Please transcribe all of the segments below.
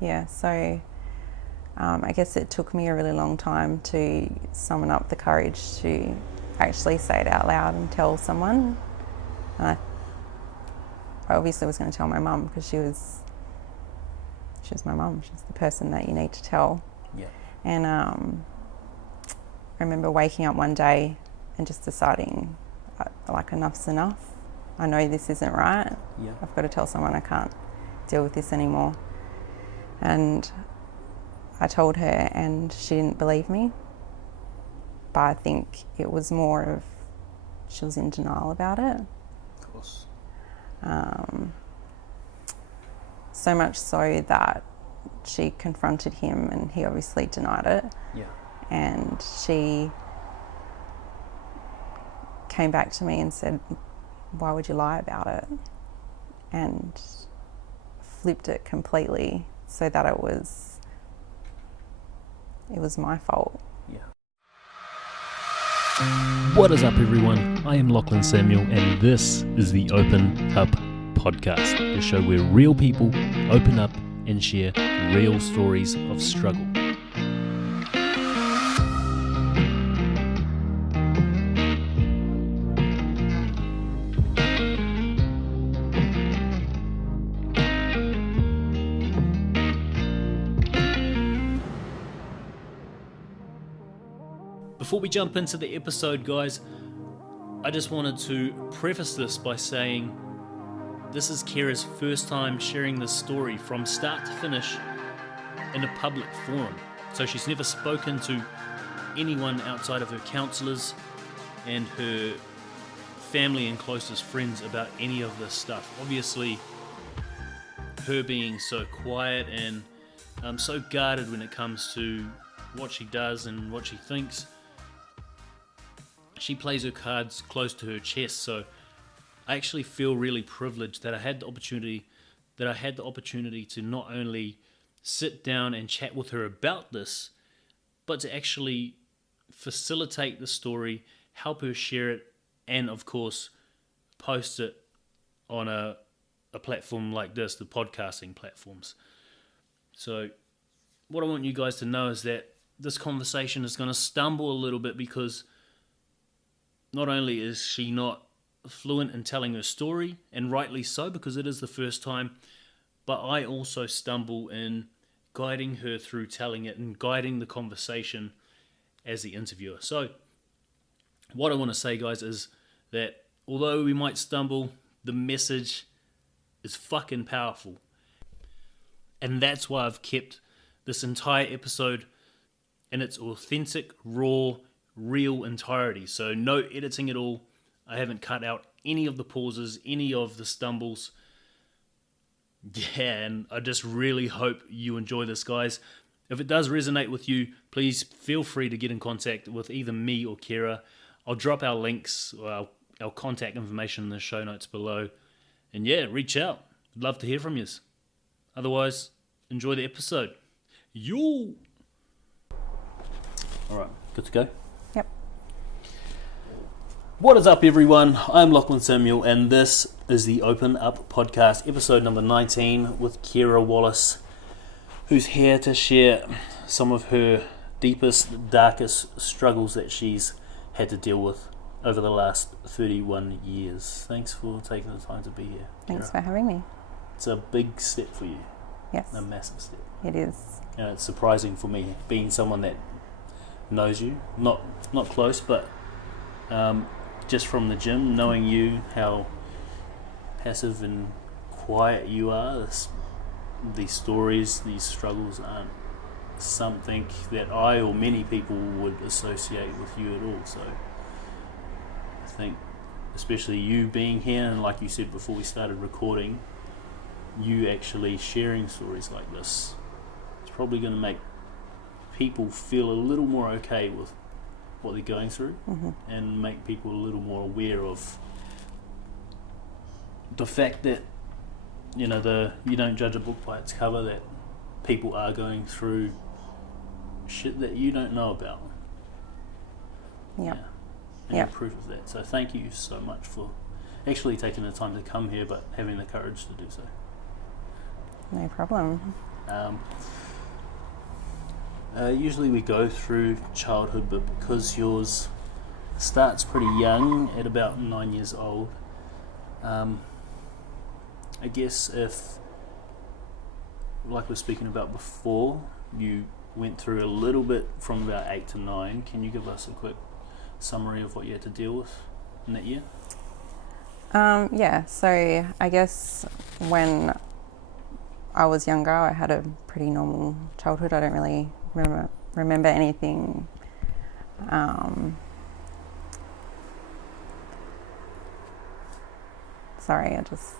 Yeah, so I guess it took me a really long time to summon up the courage to actually say it out loud and tell someone. And I obviously was going to tell my mum because she was my mum. She's the person that you need to tell. Yeah. And I remember waking up one day and just deciding, like, enough's enough. I know this isn't right. Yeah. I've got to tell someone. I can't deal with this anymore. And I told her and she didn't believe me. But I think it was more of she was in denial about it. Of course. So much so that she confronted him and he obviously denied it. Yeah. And she came back to me and said, why would you lie about it? And flipped it completely so that it was my fault. Yeah. What is up, everyone? I am Lachlan Samuel, and this is the Open Up Podcast, the show where real people open up and share real stories of struggle. Before we jump into the episode, guys, I just wanted to preface this by saying this is Kira's first time sharing this story from start to finish in a public forum. So she's never spoken to anyone outside of her counsellors and her family and closest friends about any of this stuff. Obviously, her being so quiet and so guarded when it comes to what she does and what she thinks, she plays her cards close to her chest. So I actually feel really privileged that I had the opportunity to not only sit down and chat with her about this, but to actually facilitate the story, help her share it, and of course post it on a platform like this, the podcasting platforms. So what I want you guys to know is that this conversation is going to stumble a little bit because not only is she not fluent in telling her story, and rightly so because it is the first time, but I also stumble in guiding her through telling it and guiding the conversation as the interviewer. So what I want to say, guys, is that although we might stumble, the message is fucking powerful. And that's why I've kept this entire episode in its authentic, raw, real entirety. So no editing at all. I haven't cut out any of the pauses, any of the stumbles. Yeah, and I just really hope you enjoy this, guys. If it does resonate with you, please feel free to get in contact with either me or Kira. I'll drop our links or our contact information in the show notes below. And yeah, reach out. I'd love to hear from you. Otherwise, enjoy the episode. Yo! Alright, good to go? Yep. What is up, everyone? I'm Lachlan Samuel, and this is the Open Up Podcast, episode number 19, with Kira Wallis, who's here to share some of her deepest, darkest struggles that she's had to deal with over the last 31 years. Thanks for taking the time to be here, Kira. Thanks for having me. It's a big step for you. Yes. A massive step. It is. And it's surprising for me, being someone that knows you, not close, but just from the gym, knowing you, how passive and quiet you are. These stories, these struggles aren't something that I or many people would associate with you at all. So I think especially you being here, and like you said before we started recording, you actually sharing stories like this, it's probably going to make people feel a little more okay with what they're going through, and make people a little more aware of the fact that, you know, you don't judge a book by its cover, that people are going through shit that you don't know about. Yep. Yeah. And you're proof of that. So thank you so much for actually taking the time to come here, but having the courage to do so. No problem. Usually we go through childhood, but because yours starts pretty young, at about 9 years old, I guess if, like we were speaking about before, you went through a little bit from about 8 to 9, can you give us a quick summary of what you had to deal with in that year? Yeah, so I guess when I was younger, I had a pretty normal childhood. I don't really remember anything sorry, I just...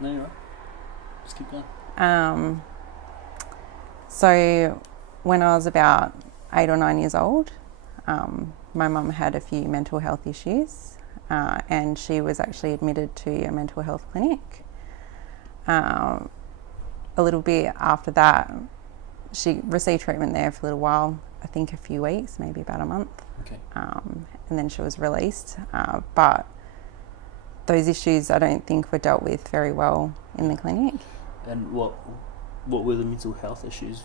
No, you're right. Just keep going. So when I was about 8 or 9 years old, my mum had a few mental health issues, and she was actually admitted to a mental health clinic. A little bit after that, she received treatment there for a little while, I think a few weeks, maybe about a month. Okay. And then she was released. But those issues I don't think were dealt with very well in the clinic. And what were the mental health issues?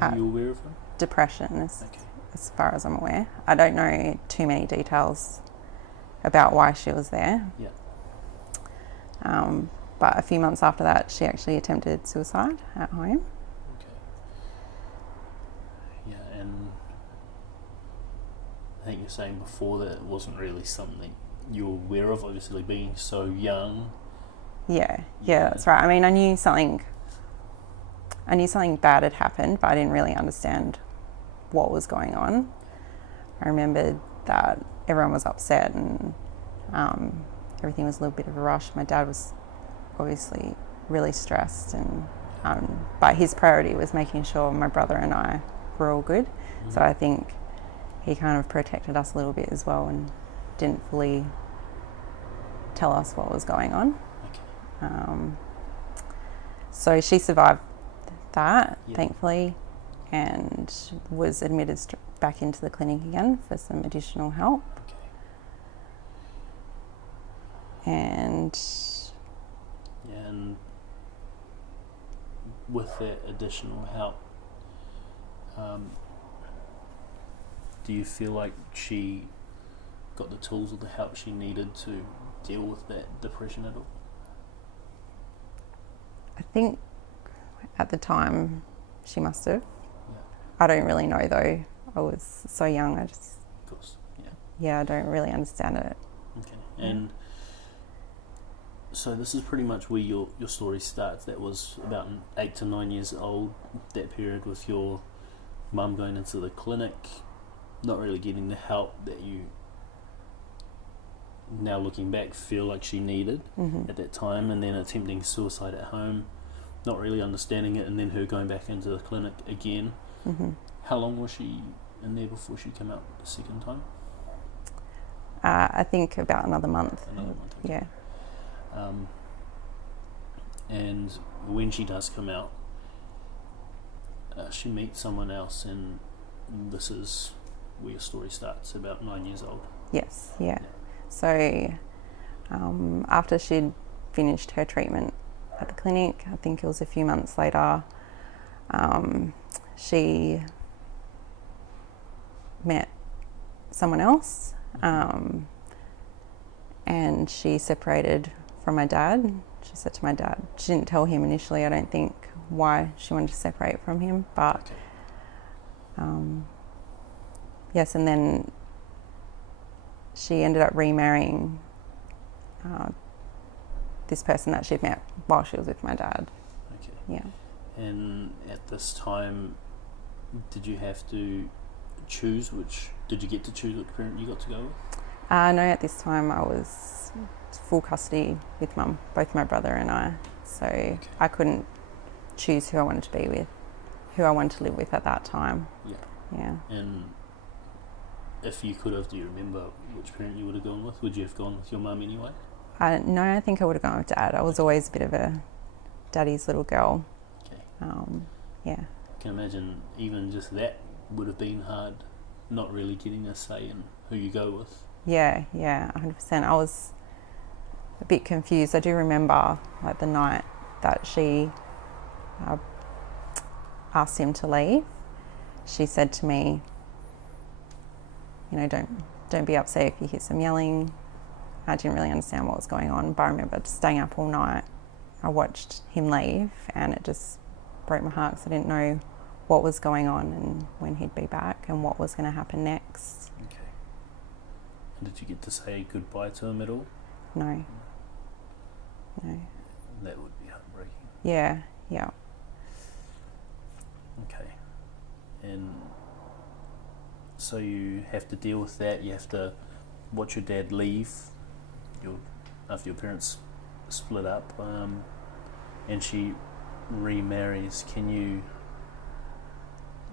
Are you aware of them? Depression, as far as I'm aware. I don't know too many details about why she was there. Yeah. But a few months after that, she actually attempted suicide at home. Okay. Yeah, and I think you're saying before that it wasn't really something you were aware of, obviously being so young. Yeah, that's right. I mean, I knew something bad had happened, but I didn't really understand what was going on. I remembered that everyone was upset and everything was a little bit of a rush. My dad was obviously really stressed, and but his priority was making sure my brother and I were all good. Mm-hmm. So I think he kind of protected us a little bit as well and didn't fully tell us what was going on. Okay. So she survived that, thankfully, and was admitted back into the clinic again for some additional help. Okay. And with that additional help, do you feel like she got the tools or the help she needed to deal with that depression at all? I think at the time she must have. Yeah. I don't really know though. I was so young. Of course. Yeah. Yeah, I don't really understand it. Okay. And so this is pretty much where your story starts. That was about 8 to 9 years old, that period with your mum going into the clinic, not really getting the help that you, now looking back, feel like she needed at that time, and then attempting suicide at home, not really understanding it, and then her going back into the clinic again. Mm-hmm. How long was she in there before she came out the second time? I think about another month. Another month, okay. Yeah. And when she does come out, she meets someone else, and this is where your story starts, about 9 years old. Yes, yeah. So after she'd finished her treatment at the clinic, I think it was a few months later, she met someone else, and she separated from my dad. She said to my dad, she didn't tell him initially, I don't think, why she wanted to separate from him, but yes, and then she ended up remarrying this person that she'd met while she was with my dad. Okay. Yeah. And at this time, did you have to choose did you get to choose which parent you got to go with? No, at this time I was full custody with mum, both my brother and I. So I couldn't choose who I wanted to be with, who I wanted to live with at that time. Yeah. Yeah. And if you could have, do you remember which parent you would have gone with? Would you have gone with your mum anyway? No, I think I would have gone with dad. I was always a bit of a daddy's little girl. Okay. Yeah. I can imagine even just that would have been hard, not really getting a say in who you go with. Yeah, 100%. I was a bit confused. I do remember like the night that she asked him to leave, she said to me, don't be upset if you hear some yelling. I didn't really understand what was going on, but I remember just staying up all night. I watched him leave and it just broke my heart because I didn't know what was going on and when he'd be back and what was going to happen next. Okay. And did you get to say goodbye to him at all? No. That would be heartbreaking. Yeah. Okay. And so you have to deal with that. You have to watch your dad leave after your parents split up, and she remarries. Can you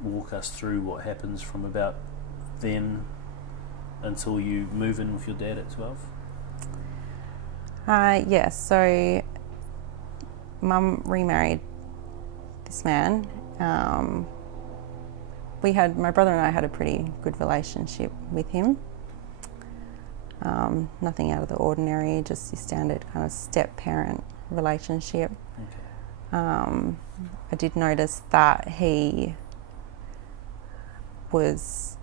walk us through what happens from about then until you move in with your dad at 12? Yeah, so Mum remarried this man. My brother and I had a pretty good relationship with him. Nothing out of the ordinary, just your standard kind of step-parent relationship. Okay. I did notice that he was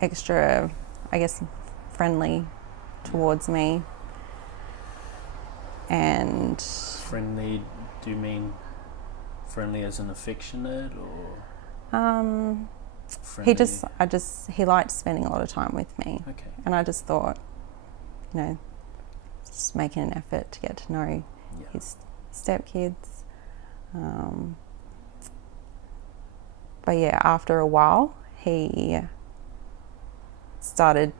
extra, I guess, friendly towards me. And friendly, do you mean friendly as in affectionate or friendly? He liked spending a lot of time with me. Okay. And I just thought, just making an effort to get to know his stepkids. But yeah, after a while, he started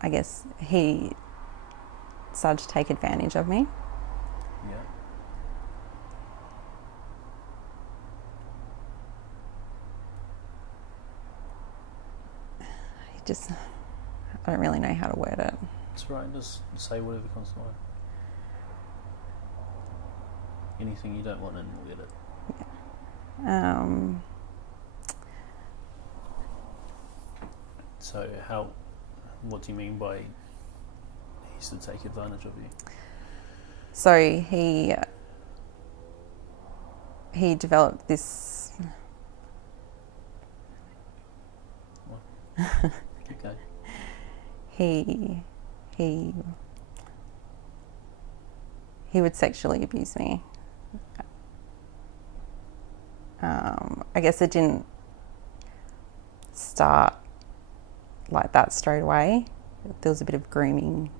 to take advantage of me. Yeah. I don't really know how to word it. That's right, just say whatever comes to mind. Anything you don't want in, we'll get it. Yeah. So what do you mean by he used to take advantage of you? So he developed this... What? Keep going. He would sexually abuse me. I guess it didn't start like that straight away. There was a bit of grooming.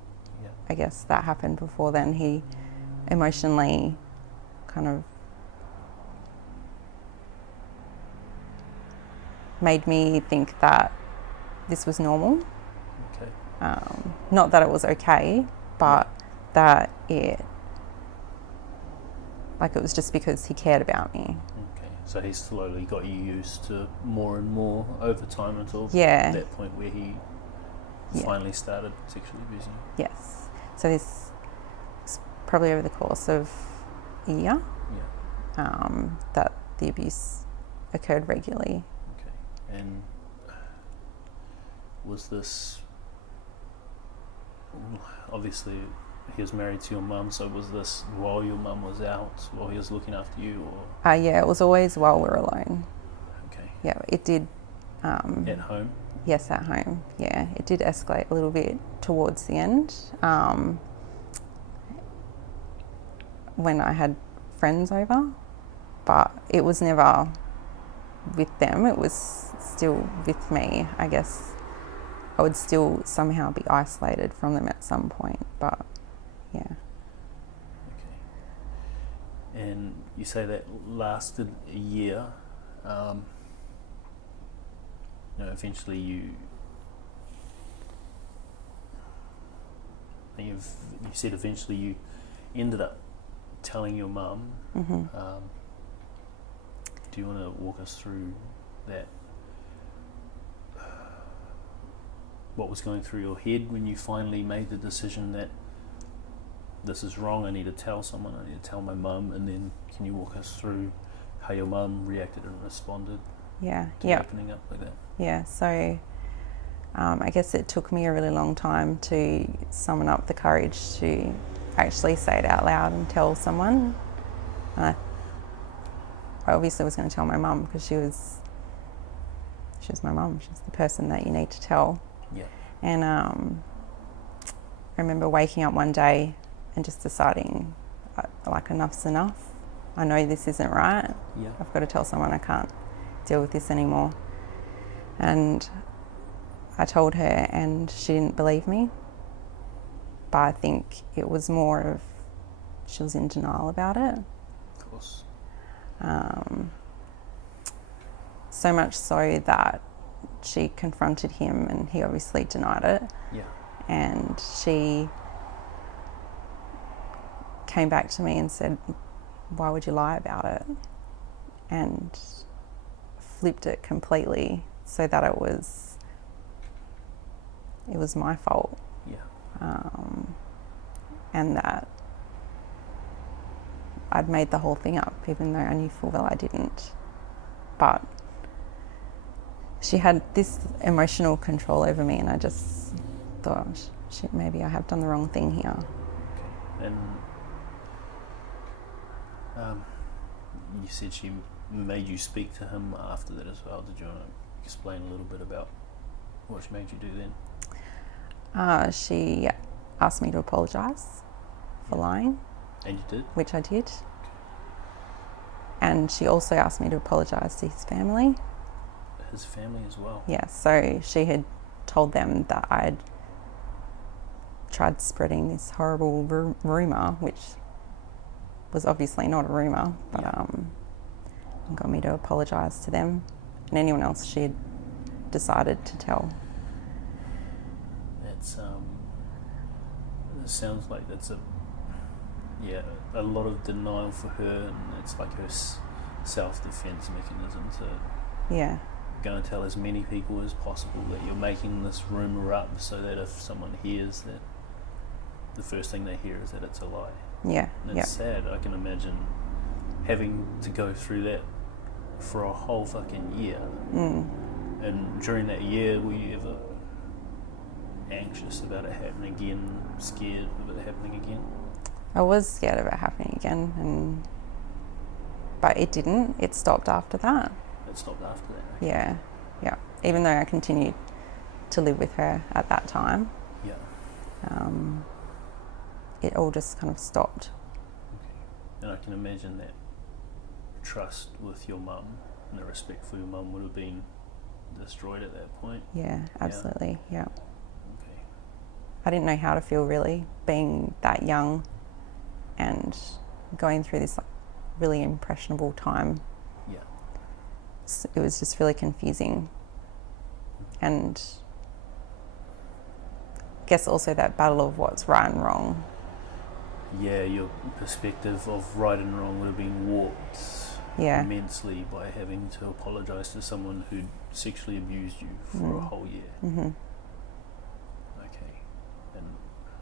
Yeah. I guess that happened before then. He emotionally kind of made me think that this was normal. Okay. Not that it was okay, but that it was just because he cared about me. Okay. So he slowly got you used to more and more over time until that point where he finally started sexually abusing you. Yes. So this was probably over the course of a year. Yeah. That the abuse occurred regularly. Okay. And was this, obviously he was married to your mum, so was this while your mum was out, while he was looking after you, or? Yeah, it was always while we were alone. Okay. Yeah, it did. At home? Yes, at home. Yeah, it did escalate a little bit towards the end. When I had friends over, but it was never with them, it was still with me. I guess I would still somehow be isolated from them at some point, but yeah. Okay. And you say that lasted a year. Eventually you said eventually you ended up telling your mum. Mm-hmm. Do you want to walk us through that? What was going through your head when you finally made the decision that this is wrong, I need to tell someone, I need to tell my mum, and then can you walk us through how your mum reacted and responded to opening up like that? Yeah, so I guess it took me a really long time to summon up the courage to actually say it out loud and tell someone. And I I obviously was going to tell my mum because she was my mum. She's the person that you need to tell. Yeah. And I remember waking up one day and just deciding, like, enough's enough. I know this isn't right. Yeah. I've got to tell someone I can't deal with this anymore. And I told her and she didn't believe me. But I think it was more of she was in denial about it. Of course. So much so that she confronted him and he obviously denied it. Yeah. And she came back to me and said, why would you lie about it? And flipped it completely so that it was my fault. Yeah. And that I'd made the whole thing up, even though I knew full well I didn't. But she had this emotional control over me, and I just thought, shit, maybe I have done the wrong thing here. Okay. And you said she made you speak to him after that as well. Did you want to explain a little bit about what she made you do then? She asked me to apologise for lying. And you did? Which I did. And she also asked me to apologise to his family. His family as well? Yeah, so she had told them that I'd tried spreading this horrible rumour, which was obviously not a rumour, but got me to apologise to them and anyone else she had decided to tell. That's it sounds like that's a lot of denial for her, and it's like her self-defense mechanism to go and tell as many people as possible that you're making this rumour up, so that if someone hears that, the first thing they hear is that it's a lie. Yeah. And it's sad. I can imagine having to go through that for a whole fucking year. And during that year, were you ever anxious about it happening again, scared of it happening again? I was scared of it happening again, but it didn't. It stopped after that. It stopped after that? Okay. Yeah. Even though I continued to live with her at that time. Yeah. It all just kind of stopped. Okay. And I can imagine that trust with your mum and the respect for your mum would have been destroyed at that point. Yeah, absolutely. Yeah. Okay. I didn't know how to feel, really, being that young and going through this really impressionable time. Yeah. It was just really confusing. And I guess also that battle of what's right and wrong. Yeah, your perspective of right and wrong would have been warped immensely by having to apologise to someone who'd sexually abused you for a whole year. Mm-hmm. Okay. And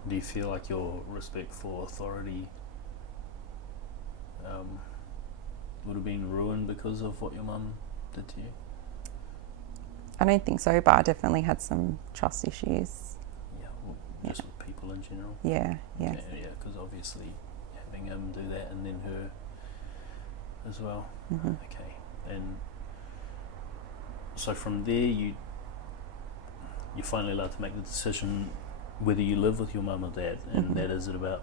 do you feel like your respect for authority would have been ruined because of what your mum did to you? I don't think so, but I definitely had some trust issues. Yeah, well, just with people in general? Yeah. Yeah, because obviously having him do that and then her as well. Mm-hmm. Okay. And so from there you're finally allowed to make the decision whether you live with your mum or dad, and that is at about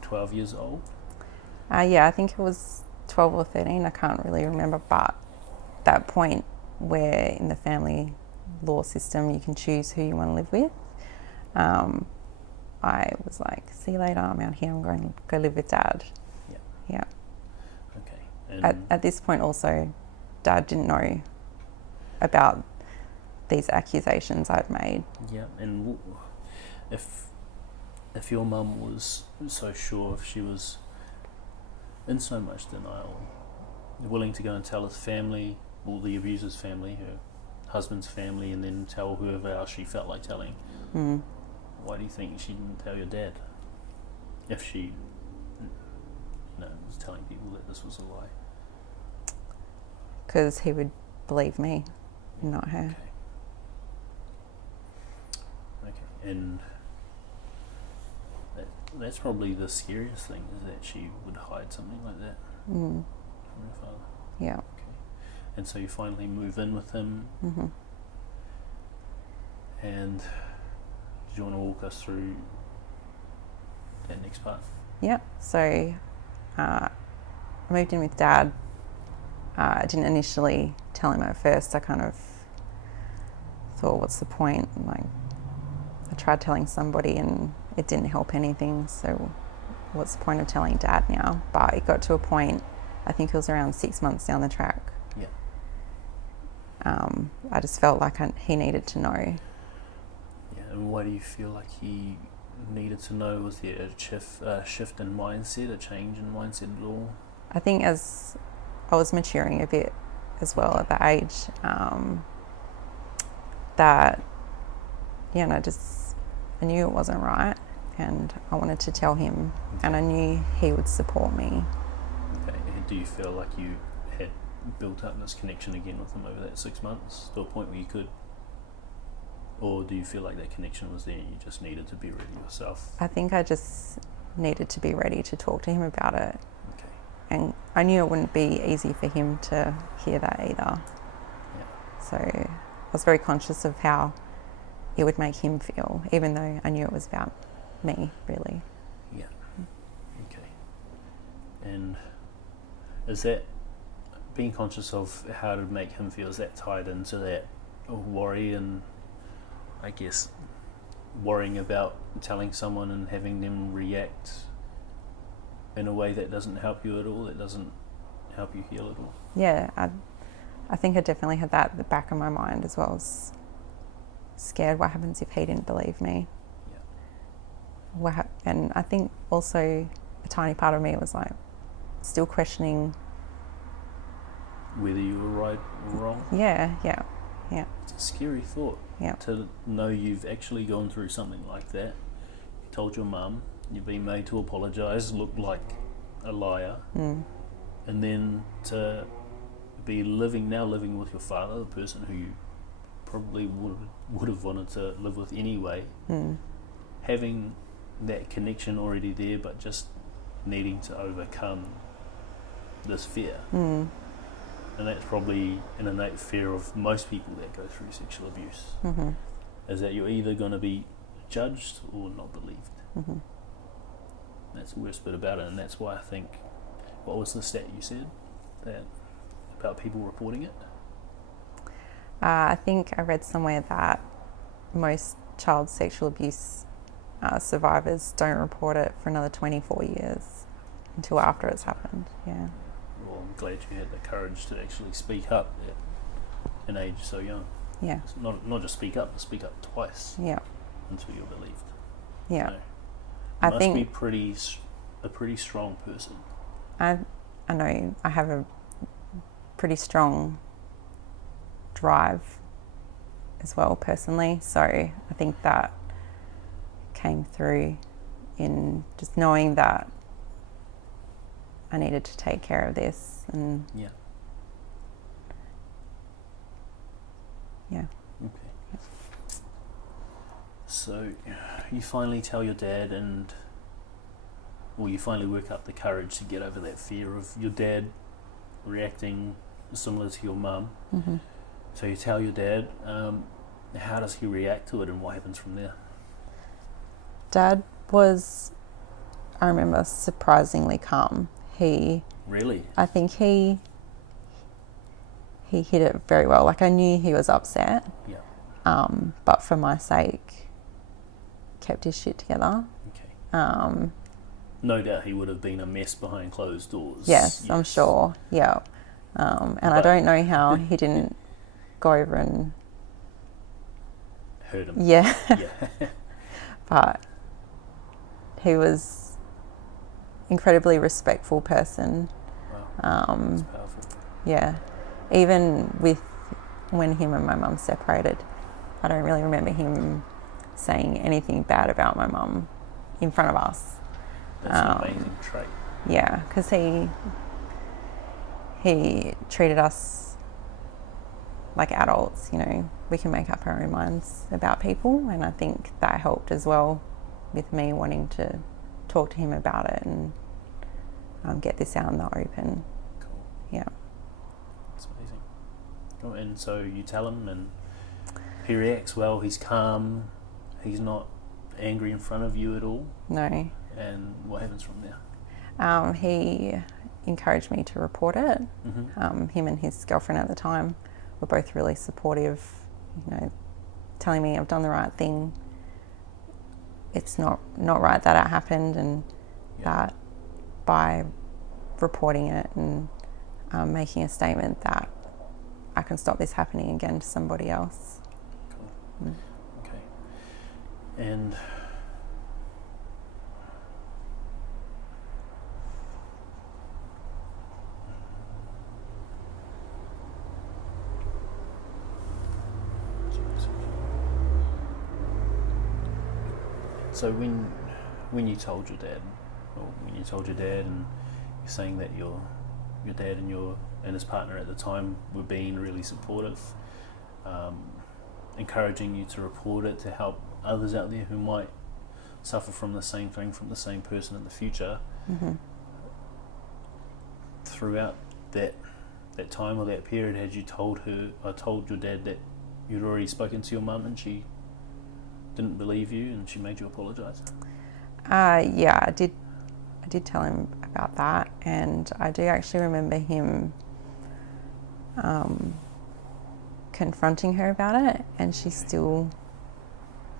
12 years old? Yeah, I think it was 12 or 13, I can't really remember, but that point where in the family law system you can choose who you want to live with, I was like, see you later, I'm out here, I'm going to go live with Dad. Yeah. Okay. And at this point also, Dad didn't know about these accusations I'd made. Yeah, and if your mum was so sure, if she was in so much denial, willing to go and tell his family, or the abuser's family, her husband's family, and then tell whoever else she felt like telling, why do you think she didn't tell your dad? If she was telling people that this was a lie. Because he would believe me, not her. Okay. And that's probably the scariest thing, is that she would hide something like that from her father. Yeah. And so you finally move in with him. Mm-hmm. And do you want to walk us through that next part? Yeah. So I moved in with Dad. I didn't initially tell him at first. I kind of thought, what's the point? Like, I tried telling somebody and it didn't help anything. So what's the point of telling Dad now? But it got to a point, I think it was around 6 months down the track. Yeah. I just felt like he needed to know. Yeah. And why do you feel like he needed to know? Was there a shift in mindset, a change in mindset at all? I think as I was maturing a bit as well at that age, that, I knew it wasn't right and I wanted to tell him, and I knew he would support me. Okay. And do you feel like you had built up this connection again with him over that 6 months to a point where you could? Or do you feel like that connection was there and you just needed to be ready yourself? I think I just needed to be ready to talk to him about it. Okay. And I knew it wouldn't be easy for him to hear that either. Yeah. So I was very conscious of how it would make him feel, even though I knew it was about me, really. Yeah. Okay. And is that being conscious of how to make him feel, is that tied into that worry and, I guess, worrying about telling someone and having them react in a way that doesn't help you at all, that doesn't help you heal at all? Yeah, I think I definitely had that at the back of my mind, as well as scared what happens if he didn't believe me. Yeah. And I think also a tiny part of me was like still questioning whether you were right or wrong. Yeah. It's a scary thought. Yeah. To know you've actually gone through something like that. You told your mum, you've been made to apologise, looked like a liar, and then to be living with your father, the person who you probably would have wanted to live with anyway, having that connection already there, but just needing to overcome this fear. And that's probably an innate fear of most people that go through sexual abuse, is that you're either going to be judged or not believed. That's the worst bit about it, and that's why I think, what was the stat you said that about people reporting it? I think I read somewhere that most child sexual abuse survivors don't report it for another 24 years until after it's happened. Yeah. Well, I'm glad you had the courage to actually speak up at an age so young. Yeah. Not just speak up, but speak up twice. Yeah. Until you're believed. Yeah. So, you I must think be a pretty strong person. I know I have a pretty strong drive as well personally, so I think that came through in just knowing that I needed to take care of this. And yeah. Okay. So you finally tell your dad, or you finally work up the courage to get over that fear of your dad reacting similar to your mum. So you tell your dad, how does he react to it and what happens from there? Dad was, I remember, surprisingly calm. Really? I think he hid it very well. Like, I knew he was upset. Yeah. But for my sake, kept his shit together. Okay. No doubt he would have been a mess behind closed doors. Yes. I'm sure. Yeah. And I don't know how he didn't go over and hurt him. Yeah. Yeah. But he was incredibly respectful person. Wow. That's powerful. Yeah. Even with when him and my mum separated, I don't really remember him saying anything bad about my mum in front of us. That's an amazing trait. Yeah, because he treated us like adults, you know. We can make up our own minds about people, and I think that helped as well with me wanting to talk to him about it and get this out in the open. Cool. Yeah. Oh, and so you tell him, and he reacts well. He's calm. He's not angry in front of you at all. No. And what happens from there? He encouraged me to report it. Mm-hmm. Him and his girlfriend at the time were both really supportive, you know, telling me I've done the right thing. It's not right that it happened, and that by reporting it and making a statement that I can stop this happening again to somebody else. Cool. Okay. And so when you told your dad, and you're saying that your dad and his partner at the time were being really supportive, encouraging you to report it to help others out there who might suffer from the same thing from the same person in the future. Mm-hmm. Throughout that time or that period, had you told your dad that you'd already spoken to your mum and she didn't believe you and she made you apologise? Yeah, I did tell him about that, and I do actually remember him confronting her about it, and she still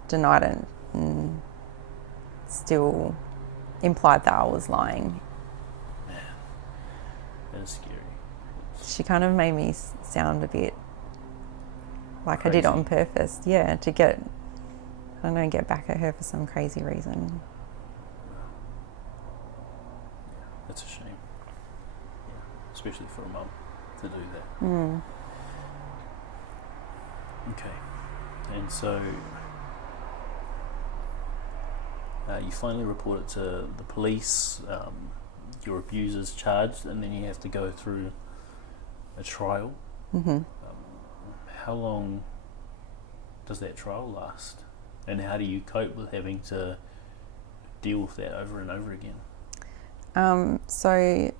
denied it and still implied that I was lying. Man, that is scary. She kind of made me sound a bit like Crazy. I did it on purpose, to get back at her for some crazy reason. That's a shame. Yeah. Especially for a mum to do that. Mm. Okay. And so you finally report it to the police, your abuser's charged, and then you have to go through a trial. Mm-hmm. How long does that trial last? And how do you cope with having to deal with that over and over again? So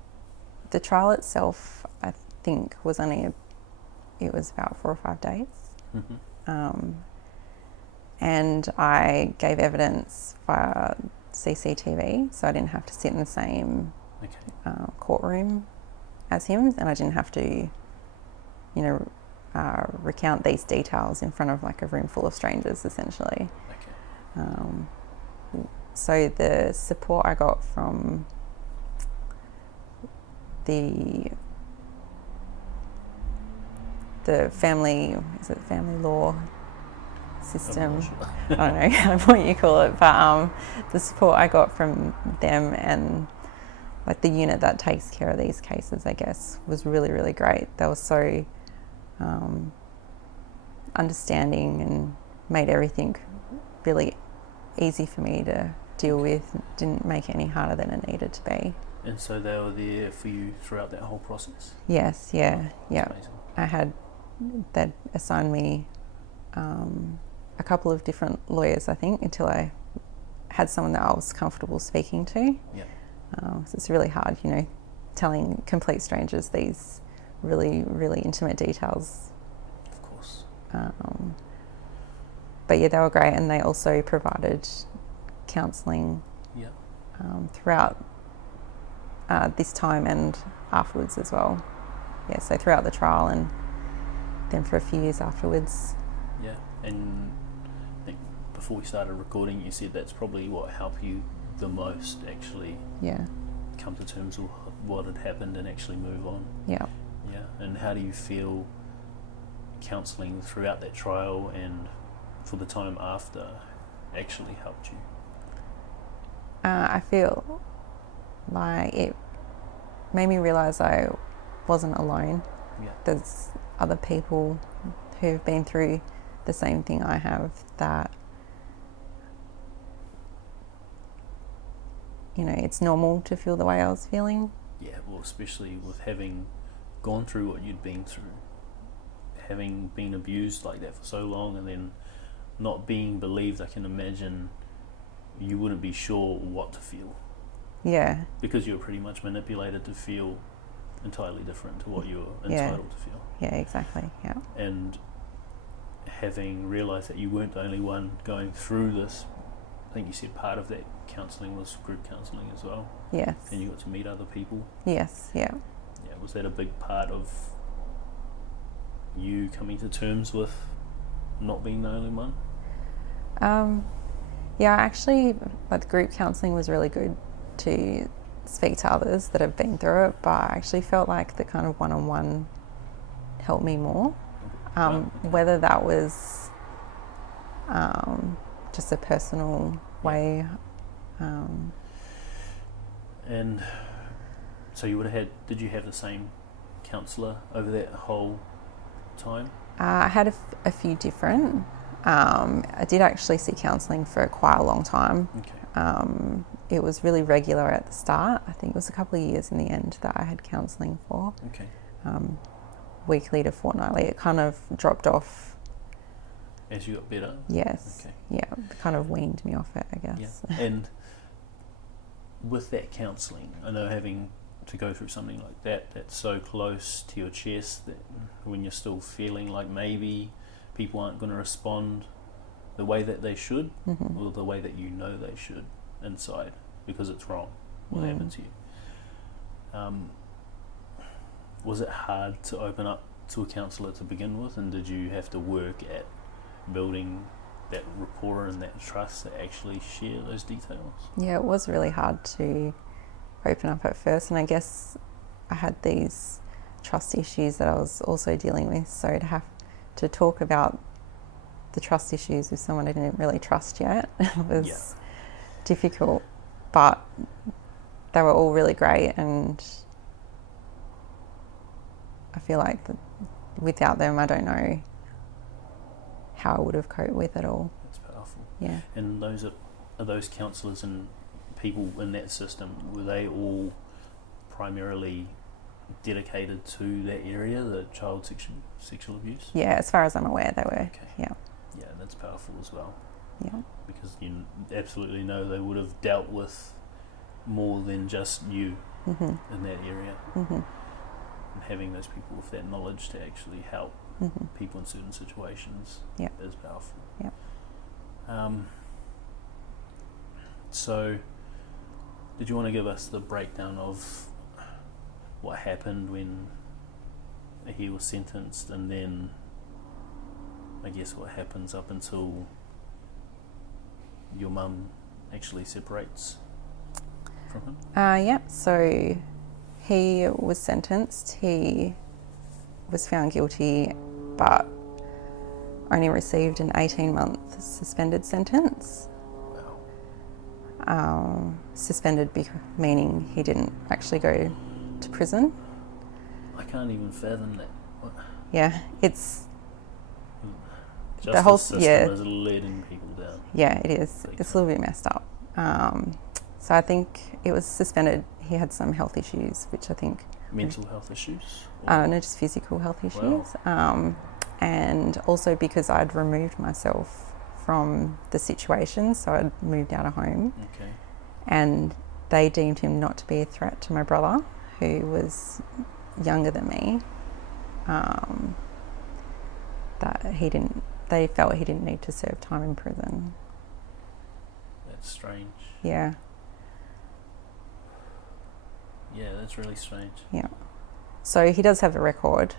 the trial itself, I think, was it was about 4 or 5 days. Mm-hmm. And I gave evidence via CCTV, so I didn't have to sit in the same courtroom as him, and I didn't have to, recount these details in front of like a room full of strangers, essentially. Okay. So the support I got from the family law system, I don't know what you call it, but the support I got from them and like the unit that takes care of these cases, I guess, was really, really great. They were so understanding and made everything really easy for me to deal with. Didn't make it any harder than it needed to be. And so they were there for you throughout that whole process? Yes, yeah, Oh, yeah. amazing. They'd assigned me a couple of different lawyers, I think, until I had someone that I was comfortable speaking to. Yeah. So it's really hard, telling complete strangers these really, really intimate details. Of course. But yeah, they were great, and they also provided counselling Yeah. throughout this time and afterwards as well. Yeah, so throughout the trial and then for a few years afterwards. Yeah. And I think before we started recording, you said that's probably what helped you the most, actually. Yeah. Come to terms with what had happened and actually move on. Yeah. Yeah. And how do you feel counselling throughout that trial and for the time after actually helped you? I feel like it made me realise I wasn't alone. Yeah. There's other people who've been through the same thing I have, that it's normal to feel the way I was feeling. Yeah, well, especially with having gone through what you'd been through, having been abused like that for so long and then not being believed. I can imagine you wouldn't be sure what to feel. Yeah. Because you were pretty much manipulated to feel entirely different to what you're Yeah. entitled to feel. Yeah, exactly. Yeah. And having realised that you weren't the only one going through this, I think you said part of that counselling was group counselling as well, Yes. and you got to meet other people. Yes. Yeah. Yeah, was that a big part of you coming to terms with not being the only one? Yeah, actually, like group counselling was really good to speak to others that have been through it, but I actually felt like the kind of one-on-one helped me more. Whether that was just a personal way. And so you would have had, did you have the same counsellor over that whole time? I had a few different. I did actually see counselling for quite a long time. Okay. It was really regular at the start. I think it was a couple of years in the end that I had counselling for. Okay. Weekly to fortnightly. It kind of dropped off. As you got better? Yes. Okay. Yeah, it kind of weaned me off it, I guess. Yeah. And with that counselling, I know having to go through something like that, that's so close to your chest, that when you're still feeling like maybe people aren't going to respond the way that they should, or the way that you know they should inside, because it's wrong what happened to you. Was it hard to open up to a counsellor to begin with, and did you have to work at building that rapport and that trust to actually share those details? Yeah, it was really hard to open up at first, and I guess I had these trust issues that I was also dealing with, so to have to talk about the trust issues with someone I didn't really trust yet was difficult, but they were all really great, and I feel like without them I don't know how I would have coped with it all. That's powerful. Yeah. And those are those counsellors and people in that system, were they all primarily dedicated to that area, the child sexual abuse? Yeah, as far as I'm aware they were. Okay. Yeah. Yeah, that's powerful as well. Yeah. Because you absolutely know they would have dealt with more than just you in that area. And having those people with that knowledge to actually help people in certain situations is powerful. Yeah. So, did you want to give us the breakdown of what happened when he was sentenced, and then I guess what happens up until your mum actually separates from him? Yeah, so he was sentenced. He was found guilty, but only received an 18-month suspended sentence. Wow. Suspended meaning he didn't actually go to prison. I can't even fathom that. What? Yeah, it's Justice the whole system is letting people down. Yeah, it is. It's a little bit messed up. So I think it was suspended. He had some health issues, which I think Mental health issues? no, just physical health issues. Wow. And also because I'd removed myself from the situation, so I'd moved out of home. Okay. And they deemed him not to be a threat to my brother, who was younger than me. They felt he didn't need to serve time in prison. That's strange. Yeah. Yeah, that's really strange. Yeah. So he does have a record,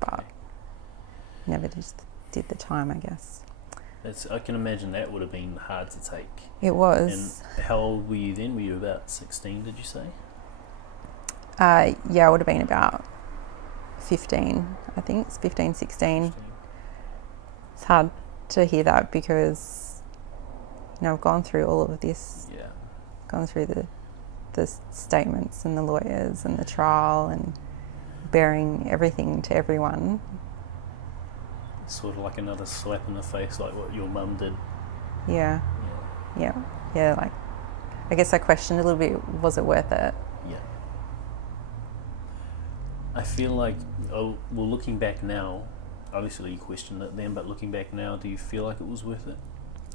but never just did the time, I guess. I can imagine that would have been hard to take. It was. And how old were you then? Were you about 16, did you say? Yeah, I would have been about 15, I think. It's 15, 16. 16. It's hard to hear that because, I've gone through all of this. Yeah. Gone through the statements and the lawyers and the trial and bearing everything to everyone. It's sort of like another slap in the face, like what your mum did. Yeah. Like, I guess I questioned a little bit, was it worth it? Yeah. I feel like, looking back now, obviously you questioned it then, but looking back now, do you feel like it was worth it?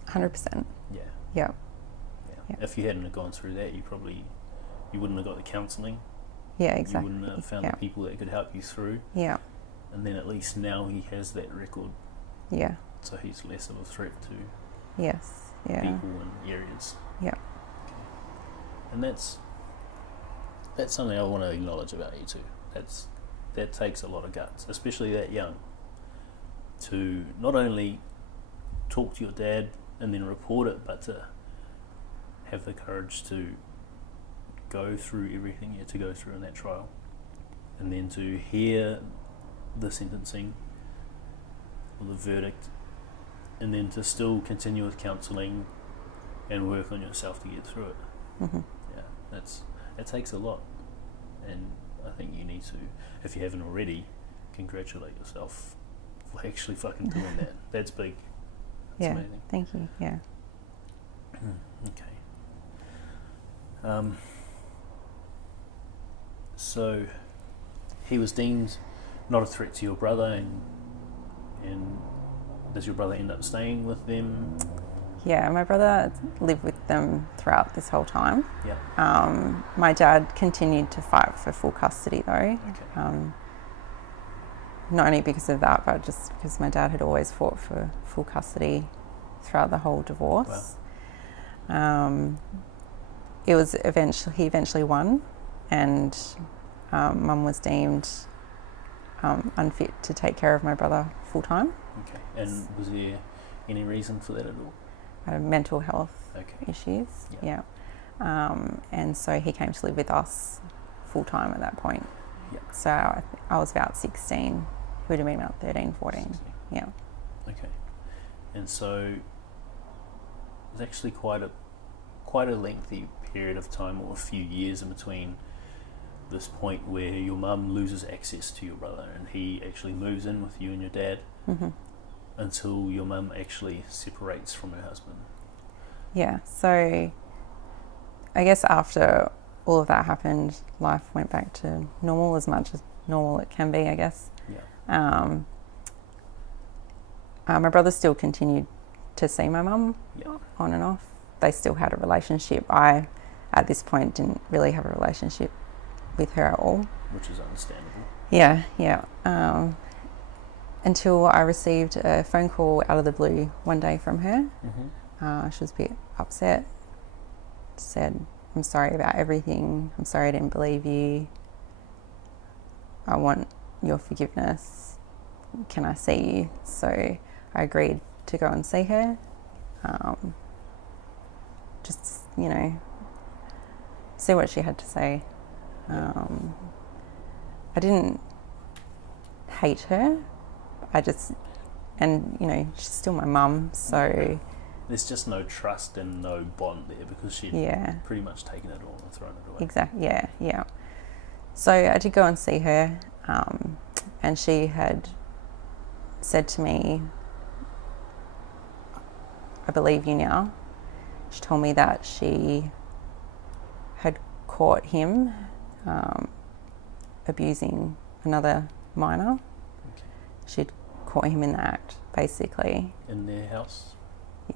100%. Yeah. Yeah. If you hadn't have gone through that, you wouldn't have got the counselling. Yeah, You exactly. wouldn't have found the people that could help you through. Yeah. And then at least now he has that record, Yeah. so he's less of a threat to Yes. Yeah. people and areas. Yeah. Okay. And that's something I want to acknowledge about you too. That takes a lot of guts, especially that young, to not only talk to your dad and then report it, but to have the courage to go through everything you had to go through in that trial, and then to hear the sentencing or the verdict, and then to still continue with counselling and work on yourself to get through it. Mm-hmm. Yeah, it takes a lot, and I think you need to, if you haven't already, congratulate yourself for actually fucking doing that. That's big. That's amazing. Thank you. Yeah. Okay. So he was deemed not a threat to your brother, and does your brother end up staying with them? Yeah, my brother lived with them throughout this whole time. Yeah. My dad continued to fight for full custody though. Okay. Not only because of that, but just because my dad had always fought for full custody throughout the whole divorce. Wow. He eventually won, and Mum was deemed unfit to take care of my brother full time. Okay. And was there any reason for that at all? Mental health issues. Yeah. And so he came to live with us full time at that point. Yeah. So I was about 16. He would have been about 13, 14. 16. Yeah. Okay. And so it's actually quite a lengthy period of time, or a few years in between this point where your mum loses access to your brother and he actually moves in with you and your dad, Mm-hmm. until your mum actually separates from her husband. Yeah. So I guess after all of that happened, life went back to normal, as much as normal it can be, I guess. Yeah. My brother still continued to see my mum Yeah. on and off. They still had a relationship. I, at this point, didn't really have a relationship with her at all. Which is understandable. Yeah. Until I received a phone call out of the blue one day from her. Mm-hmm. She was a bit upset. Said, "I'm sorry about everything. I'm sorry I didn't believe you. I want your forgiveness. Can I see you?" So I agreed to go and see her. Just, see what she had to say. I didn't hate her. She's still my mum, so... There's just no trust and no bond there, because she'd pretty much taken it all and thrown it away. Exactly, yeah. So I did go and see her, and she had said to me, "I believe you now." She told me that she had caught him abusing another minor. Okay. She'd caught him in the act, basically. In their house?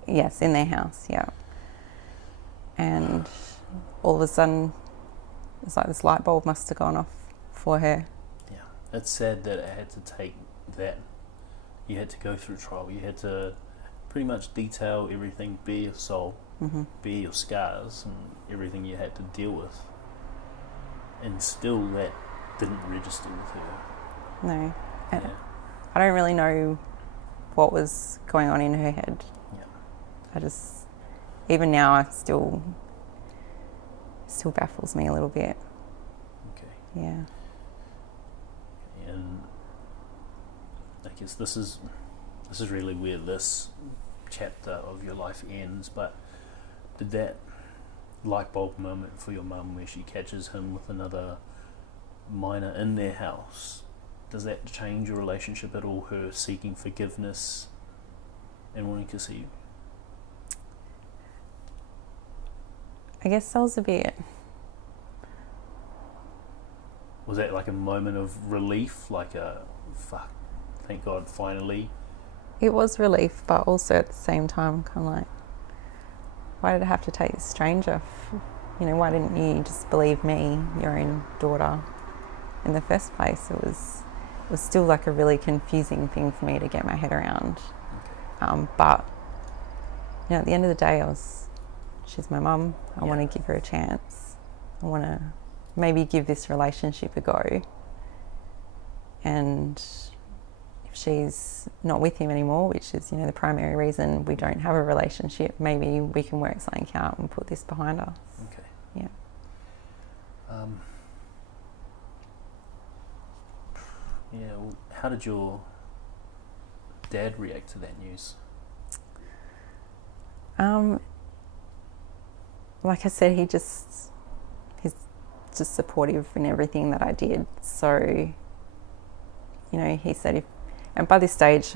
Yes, in their house, yeah. And all of a sudden, it's like this light bulb must have gone off for her. Yeah. It's sad that it had to take that. You had to go through trial. You had to pretty much detail everything, bare your soul, Mm-hmm. bare your scars, and everything you had to deal with. And still that didn't register with her. No. And Yeah. I don't really know what was going on in her head. Yeah. Even now, it still baffles me a little bit. Okay. Yeah. And I guess this is really where this chapter of your life ends, but did that light bulb moment for your mum where she catches him with another minor in their house, does that change your relationship at all, her seeking forgiveness and wanting to see you? I guess I was a bit... Was that like a moment of relief, like a fuck, thank God, finally? It was relief, but also at the same time, kind of like, why did I have to take this stranger? Why didn't you just believe me, your own daughter? in the first place. It was still like a really confusing thing for me to get my head around. But you know, at the end of the day, she's my mum. I want to give her a chance. I want to maybe give this relationship a go. And if she's not with him anymore, which is, you know, the primary reason we don't have a relationship, maybe we can work something out and put this behind us. Okay. Yeah. Well, how did your dad react to that news? Like I said, he's just supportive in everything that I did. So, you know, he said and by this stage,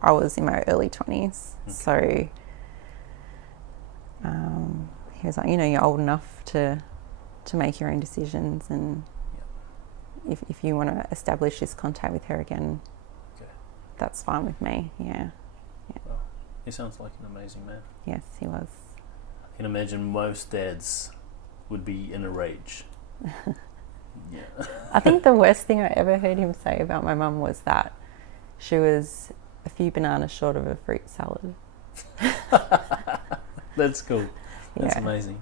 I was in my early 20s. Okay. So, he was like, you know, you're old enough to make your own decisions, and if you want to establish this contact with her again, that's fine with me. Yeah. Well, he sounds like an amazing man. Yes, he was. I can imagine most dads would be in a rage. I think the worst thing I ever heard him say about my mum was that she was a few bananas short of a fruit salad. That's cool. That's amazing.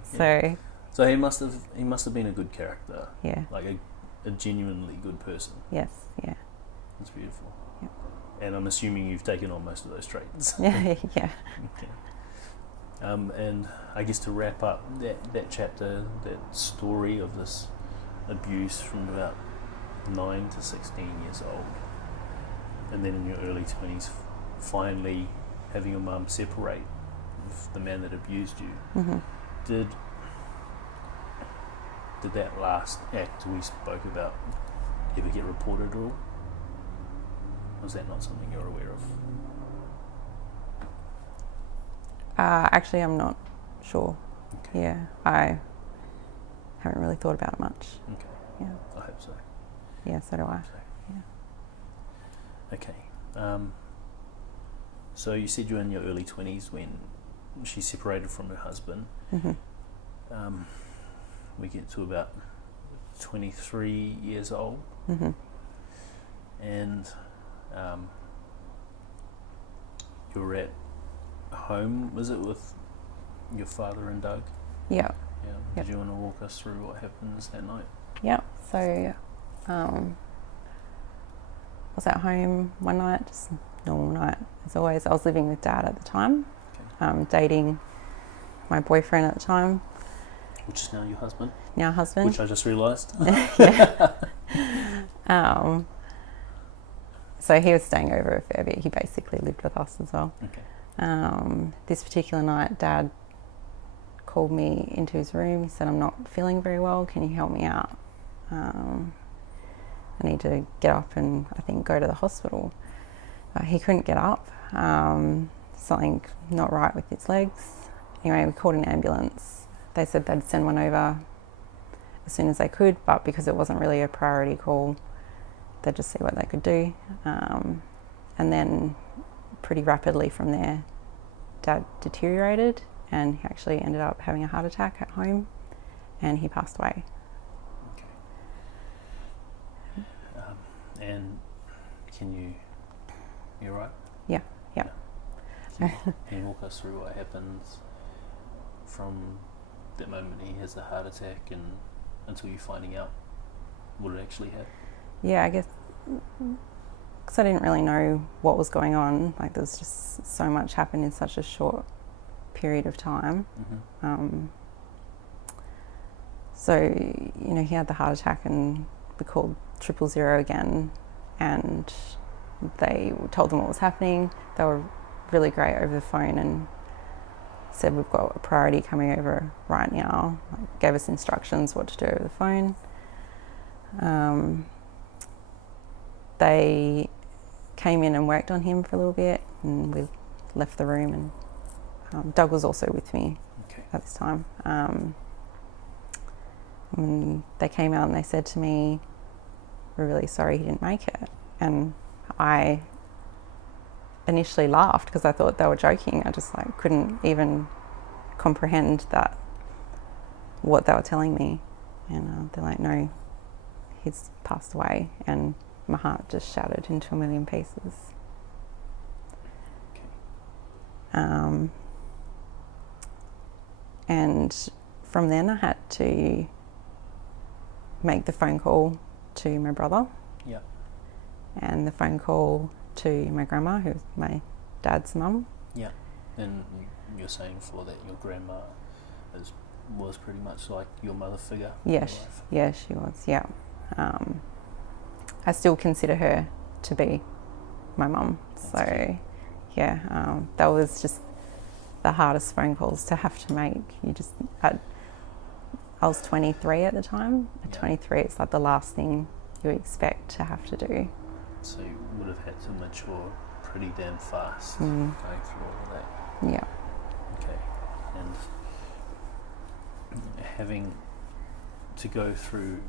So he must have been a good character. Yeah. Like a genuinely good person. Yes. Yeah. That's beautiful. Yep. And I'm assuming you've taken on most of those traits. Yeah. Okay. And I guess to wrap up that chapter, that story of this abuse from about 9 to 16 years old, and then in your early 20s, finally having your mum separate with the man that abused you. Mm-hmm. Did that last act we spoke about ever get reported at all? Was that not something you're aware of? Actually, I'm not sure. Okay. Yeah, I haven't really thought about it much. Okay. Yeah. I hope so. Yeah, so do I. Yeah. Okay. So you said you were in your early 20s when she separated from her husband. Mm-hmm. We get to about 23 years old. Mm-hmm. And you were at home, was it, with your father and Doug? Yeah. Yeah. Yep. Did you want to walk us through what happens that night? Yeah. So I was at home one night, just a normal night as always. I was living with Dad at the time, dating my boyfriend at the time. Which is now your husband? Now husband. Which I just realised. Yeah. So he was staying over a fair bit. He basically lived with us as well. Okay. This particular night, Dad called me into his room. He said, "I'm not feeling very well. Can you help me out? I need to get up and I think go to the hospital." He couldn't get up. Something not right with his legs. Anyway, we called an ambulance. They said they'd send one over as soon as they could, but because it wasn't really a priority call, they'd just see what they could do. And then pretty rapidly from there, Dad deteriorated and he actually ended up having a heart attack at home and he passed away. Okay. And you're right? Yeah. Can you walk us through what happens from that moment he has the heart attack and until you finding out what it actually had? Yeah, I guess because I didn't really know what was going on. Like there was just so much happened in such a short period of time. Mm-hmm. So, you know, he had the heart attack and we called 000 again and they told them what was happening. They were really great over the phone and said, "We've got a priority coming over right now." Like, gave us instructions what to do over the phone. They came in and worked on him for a little bit and we left the room and Doug was also with me at this time. And they came out and they said to me, "We're really sorry he didn't make it." And I initially laughed because I thought they were joking. I just couldn't even comprehend that what they were telling me. And they're like, "No, he's passed away, and my heart just shattered into a million pieces. Okay. And from then I had to make the phone call to my brother. Yeah. And the phone call to my grandma, who's my dad's mum. Yeah. And you're saying for that your grandma was pretty much like your mother figure in your life? Yeah, she was, yeah. I still consider her to be my mum. So, yeah, that was just the hardest phone calls to have to make. I was 23 at the time. At 23, it's like the last thing you expect to have to do. So you would have had to mature pretty damn fast going through all of that. Yeah. Okay. And having to go through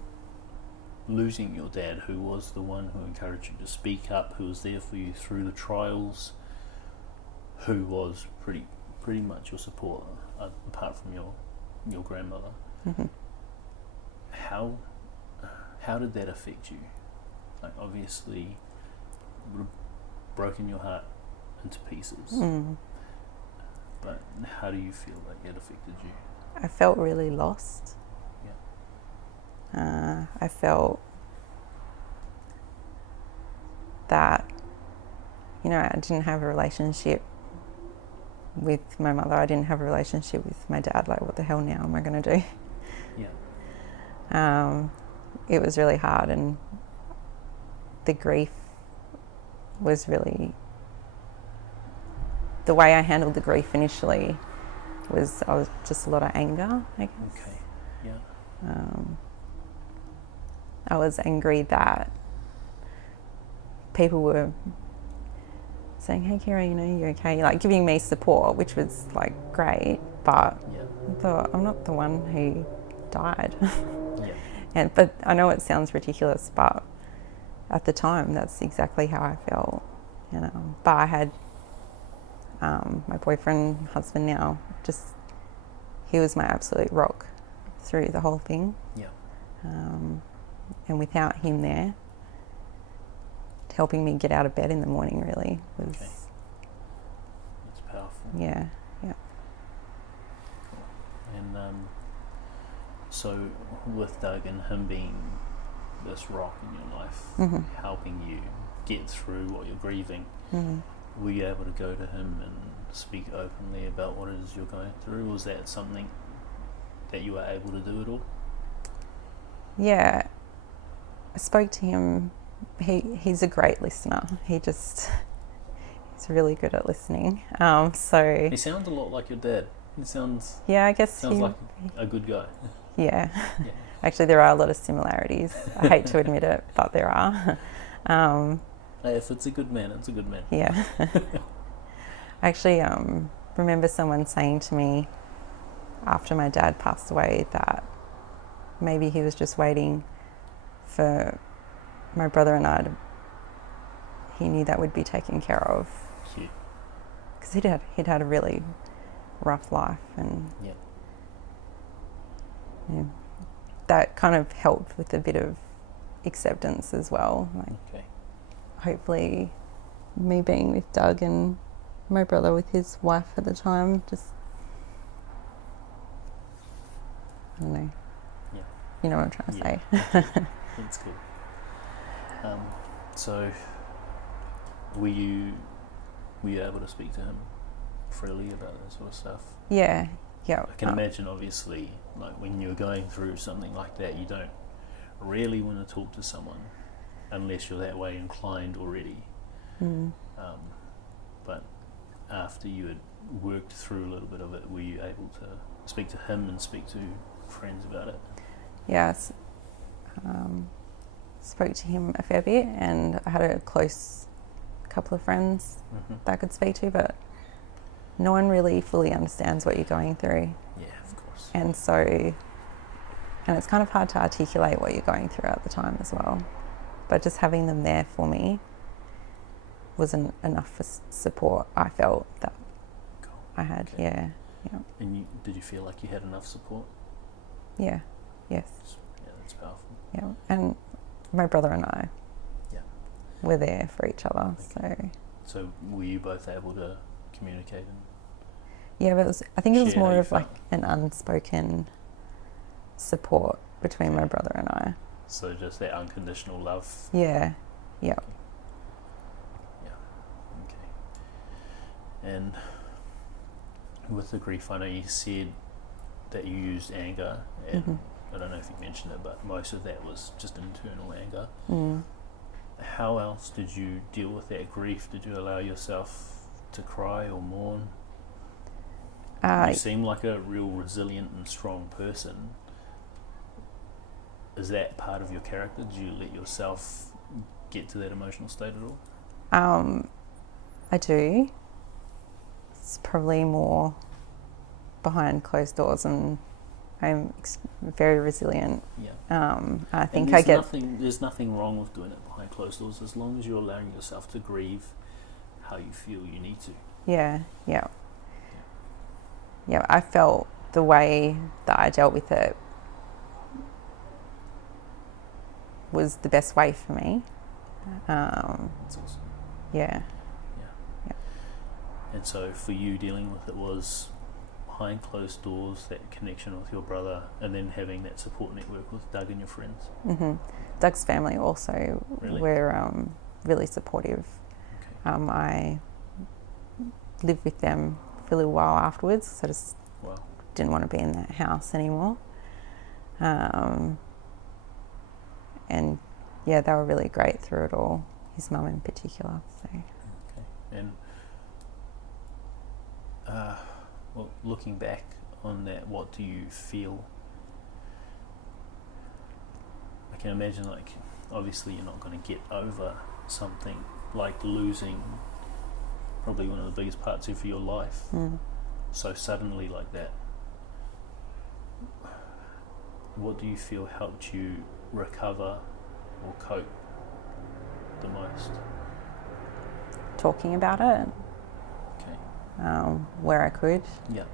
losing your dad, who was the one who encouraged you to speak up, who was there for you through the trials, who was pretty much your support, apart from your grandmother. Mm-hmm. How did that affect you? Like, obviously, it would have broken your heart into pieces. But how do you feel like it affected you? I felt really lost. Yeah. I felt that, I didn't have a relationship with my mother. I didn't have a relationship with my dad. Like, what the hell now am I going to do? Yeah. It was really hard, and the grief was really... The way I handled the grief initially I was just a lot of anger, I guess. Okay. Yeah. I was angry that people were saying, "Hey, Kira, you're okay," like giving me support, which was like great, but I thought, I'm not the one who died. Yeah. But I know it sounds ridiculous, but at the time, that's exactly how I felt. But I had my boyfriend, husband now, he was my absolute rock through the whole thing. Yeah. And without him there, helping me get out of bed in the morning really was... Okay. That's powerful. Yeah. Cool. And so with Doug and him being this rock in your life, helping you get through what you're grieving, were you able to go to him and speak openly about what it is you're going through? Was that something that you were able to do at all? Yeah. I spoke to him. He's a great listener. He's really good at listening. So He sounds a lot like your dad. He sounds... Yeah, I guess sounds like a good guy. Yeah. Actually, there are a lot of similarities. I hate to admit it, but there are. Hey, if it's a good man, it's a good man. Yeah. I actually remember someone saying to me after my dad passed away that maybe he was just waiting for my brother and I he knew that we'd be taken care of. Cute. Because he'd had a really rough life, and that kind of helped with a bit of acceptance as well. Like, hopefully me being with Doug and my brother with his wife at the time, just, I don't know. Yeah. You know what I'm trying to say. That's cool. So were you able to speak to him freely about that sort of stuff? Yeah. I can imagine, obviously, like when you're going through something like that, you don't really want to talk to someone unless you're that way inclined already. But after you had worked through a little bit of it, were you able to speak to him and speak to friends about it? Yes. Spoke to him a fair bit, and I had a close couple of friends that I could speak to, but no one really fully understands what you're going through. Yeah, of course. And it's kind of hard to articulate what you're going through at the time as well. But just having them there for me wasn't enough for support, I felt, that I had. Okay. Yeah. And did you feel like you had enough support? Yeah. Yes. Yeah, that's powerful. Yeah. And My brother and I. Yeah. We're there for each other. Okay. So were you both able to communicate? Yeah, but I think it was more of felt? like an unspoken support between my brother and I. So just that unconditional love. Yeah. Yeah. Okay. And with the grief, I know you said that you used anger, and I don't know if you mentioned it, but most of that was just internal anger. How else did you deal with that grief? Did you allow yourself to cry or mourn? You seem like a real resilient and strong person. Is that part of your character? Did you let yourself get to that emotional state at all? I do. It's probably more behind closed doors, and I'm very resilient. Yeah. I think I get... There's nothing wrong with doing it behind closed doors as long as you're allowing yourself to grieve how you feel you need to. Yeah. I felt the way that I dealt with it was the best way for me. That's awesome. Yeah. And so for you, dealing with it was behind closed doors, that connection with your brother, and then having that support network with Doug and your friends. Doug's family also were really supportive. Okay. I lived with them for a little while afterwards, so I just didn't want to be in that house anymore. And yeah, they were really great through it all, his mum in particular. So. Okay. And well, looking back on that, what do you feel? I can imagine, like, obviously you're not going to get over something like losing probably one of the biggest parts of your life so suddenly like that. What do you feel helped you recover or cope the most? Talking about it. Okay. Where I could. Yeah.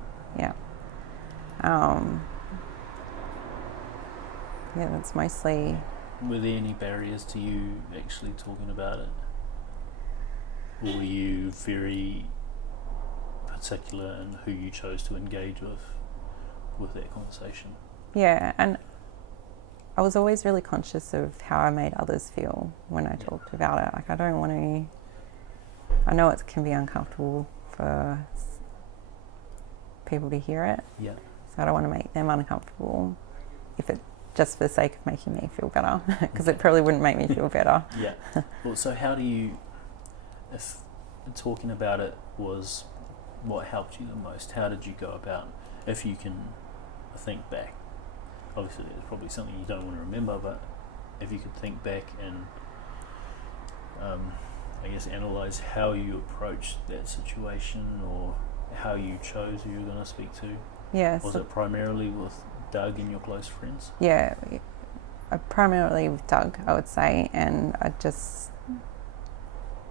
Yeah, that's mostly... Were there any barriers to you actually talking about it? Or were you very particular in who you chose to engage with that conversation? Yeah, and I was always really conscious of how I made others feel when I talked about it. Like, I don't want to... I know it can be uncomfortable for people to hear it. Yeah. So I don't want to make them uncomfortable, if it just for the sake of making me feel better, because it probably wouldn't make me feel better. Yeah. Well, so how do you, if talking about it was what helped you the most, how did you go about, if you can think back? Obviously it's probably something you don't want to remember, but if you could think back and I guess analyse how you approached that situation, or how you chose who you were going to speak to. Yeah. Was it primarily with Doug and your close friends? Yeah, primarily with Doug, I would say, and I'd just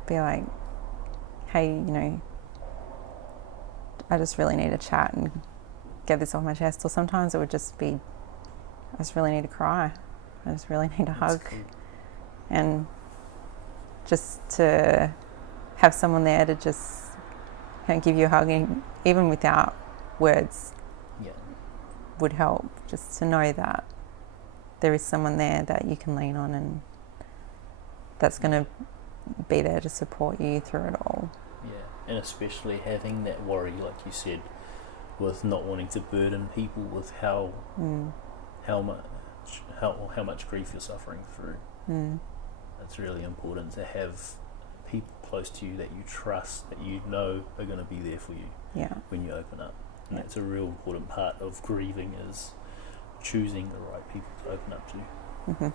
be like, hey, I just really need to chat and get this off my chest. Or sometimes it would just be, I just really need to cry. I just really need a hug. Cool. And just to have someone there to just give you a hug, and even without words, would help. Just to know that there is someone there that you can lean on, and that's going to be there to support you through it all. Yeah, and especially having that worry, like you said, with not wanting to burden people with how much grief you're suffering through. It's really important to have people close to you that you trust, that you know are going to be there for you when you open up. And that's a real important part of grieving, is choosing the right people to open up to.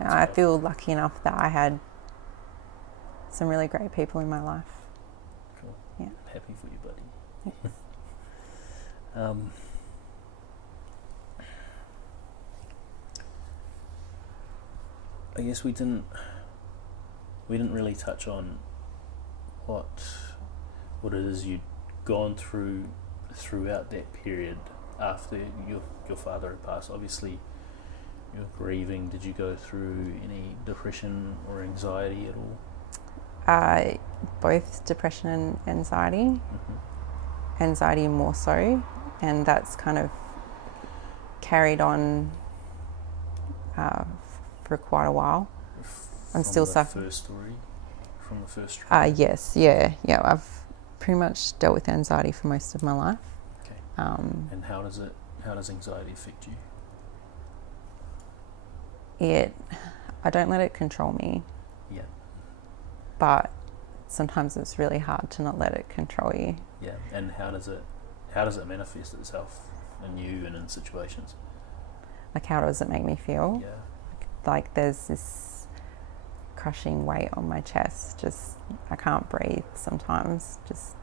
I feel lucky enough that I had some really great people in my life. Cool. Yeah. Happy for you, buddy. I guess we didn't really touch on what it is you'd gone throughout that period after your father had passed. Obviously, you're grieving, did you go through any depression or anxiety at all? Both depression and anxiety. Mm-hmm. Anxiety more so, and that's kind of carried on for quite a while. I'm still suffering. From the first story? Yes, yeah. I've pretty much dealt with anxiety for most of my life. Okay. And how does anxiety affect you? I don't let it control me. Yeah. But sometimes it's really hard to not let it control you. Yeah. And how does it manifest itself in you and in situations? Like, how does it make me feel? Yeah. Like there's this crushing weight on my chest. Just, I can't breathe sometimes. Just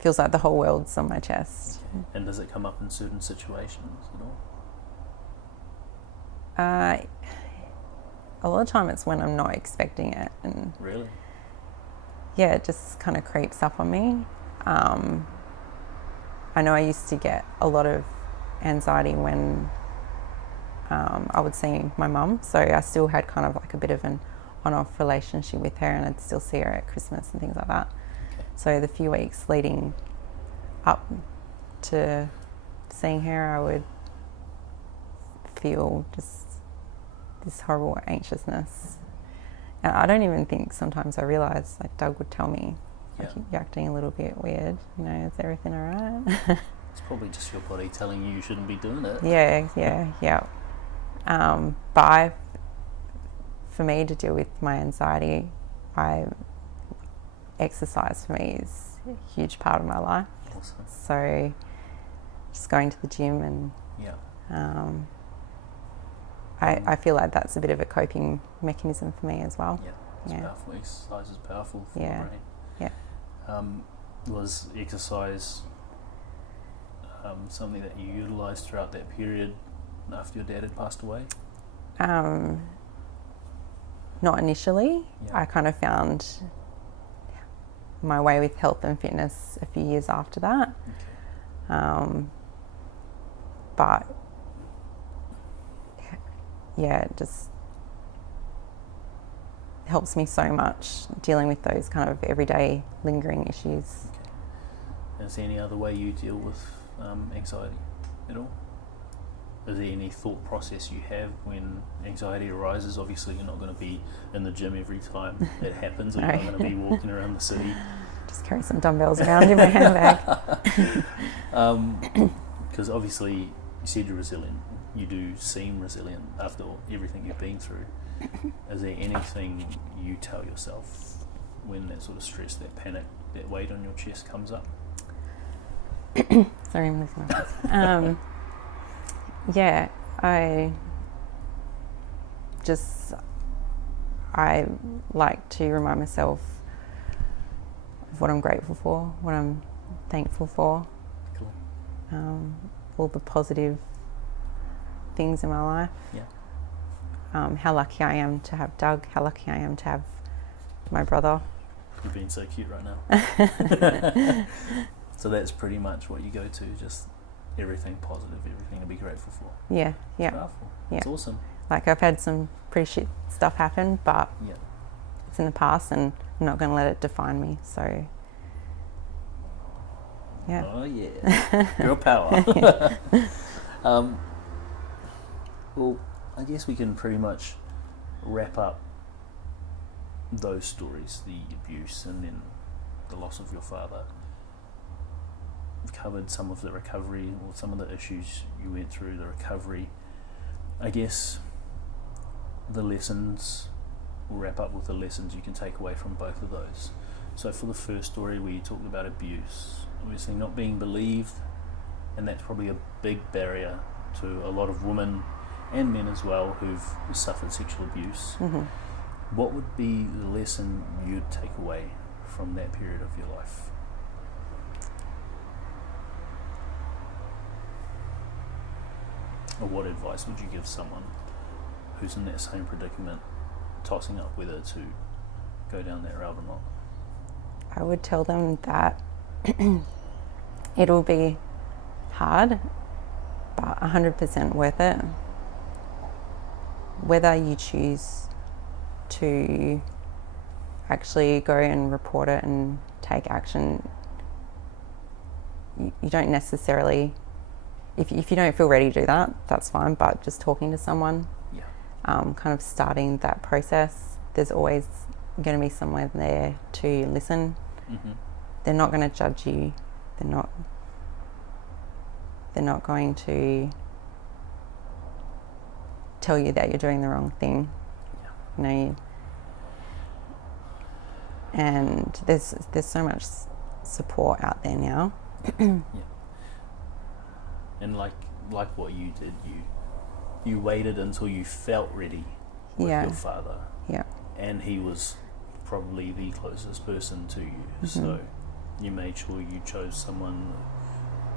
feels like the whole world's on my chest. Okay. And does it come up in certain situations at all? A lot of time it's when I'm not expecting it. And really? Yeah, it just kind of creeps up on me. I know I used to get a lot of anxiety when I would see my mum, so I still had kind of like a bit of an on-off relationship with her, and I'd still see her at Christmas and things like that. Okay. So the few weeks leading up to seeing her, I would feel just this horrible anxiousness. And I don't even think sometimes I realise, like Doug would tell me, like, you're acting a little bit weird, is everything all right? It's probably just your body telling you shouldn't be doing it. Yeah. But for me to deal with my anxiety, exercise for me is a huge part of my life. Awesome. So just going to the gym and I feel like that's a bit of a coping mechanism for me as well. Yeah, it's powerful. Exercise is powerful for the brain. Yeah. Was exercise something that you utilised throughout that period after your dad had passed away? Not initially. Yeah. I kind of found my way with health and fitness a few years after that. Okay. But yeah, it just helps me so much dealing with those kind of everyday lingering issues. Okay. Is there any other way you deal with anxiety at all? Is there any thought process you have when anxiety arises? Obviously you're not going to be in the gym every time it happens, or you're not going to be walking around the city. Just carry some dumbbells around in my handbag. Because obviously you said you're resilient. You do seem resilient after everything you've been through. Is there anything you tell yourself when that sort of stress, that panic, that weight on your chest comes up? Sorry, I'm losing my voice. Yeah, I like to remind myself of what I'm grateful for, what I'm thankful for. Cool. All the positive things in my life. Yeah. How lucky I am to have Doug, how lucky I am to have my brother. You're being so cute right now. So that's pretty much what you go to, just everything positive, everything to be grateful for. Yeah. Powerful. It's awesome. Like, I've had some pretty shit stuff happen, but it's in the past and I'm not going to let it define me, so yeah. Oh yeah, girl power. Well, I guess we can pretty much wrap up those stories, the abuse and then the loss of your father. We've covered some of the recovery, or some of the issues you went through, the recovery. I guess the lessons, we'll wrap up with the lessons you can take away from both of those. So for the first story where you talked about abuse, obviously not being believed, and that's probably a big barrier to a lot of women and men as well who've suffered sexual abuse. Mm-hmm. What would be the lesson you'd take away from that period of your life? Or what advice would you give someone who's in that same predicament, tossing up whether to go down that route or not? I would tell them that it'll be hard, but 100% worth it. Whether you choose to actually go and report it and take action, you don't necessarily, if you don't feel ready to do that, that's fine, but just talking to someone, kind of starting that process, there's always going to be someone there to listen. They're not going to judge you. They're not going to tell you that you're doing the wrong thing. You know, and there's so much support out there now. And like what you did, you waited until you felt ready with your father. And he was probably the closest person to you. So you made sure you chose someone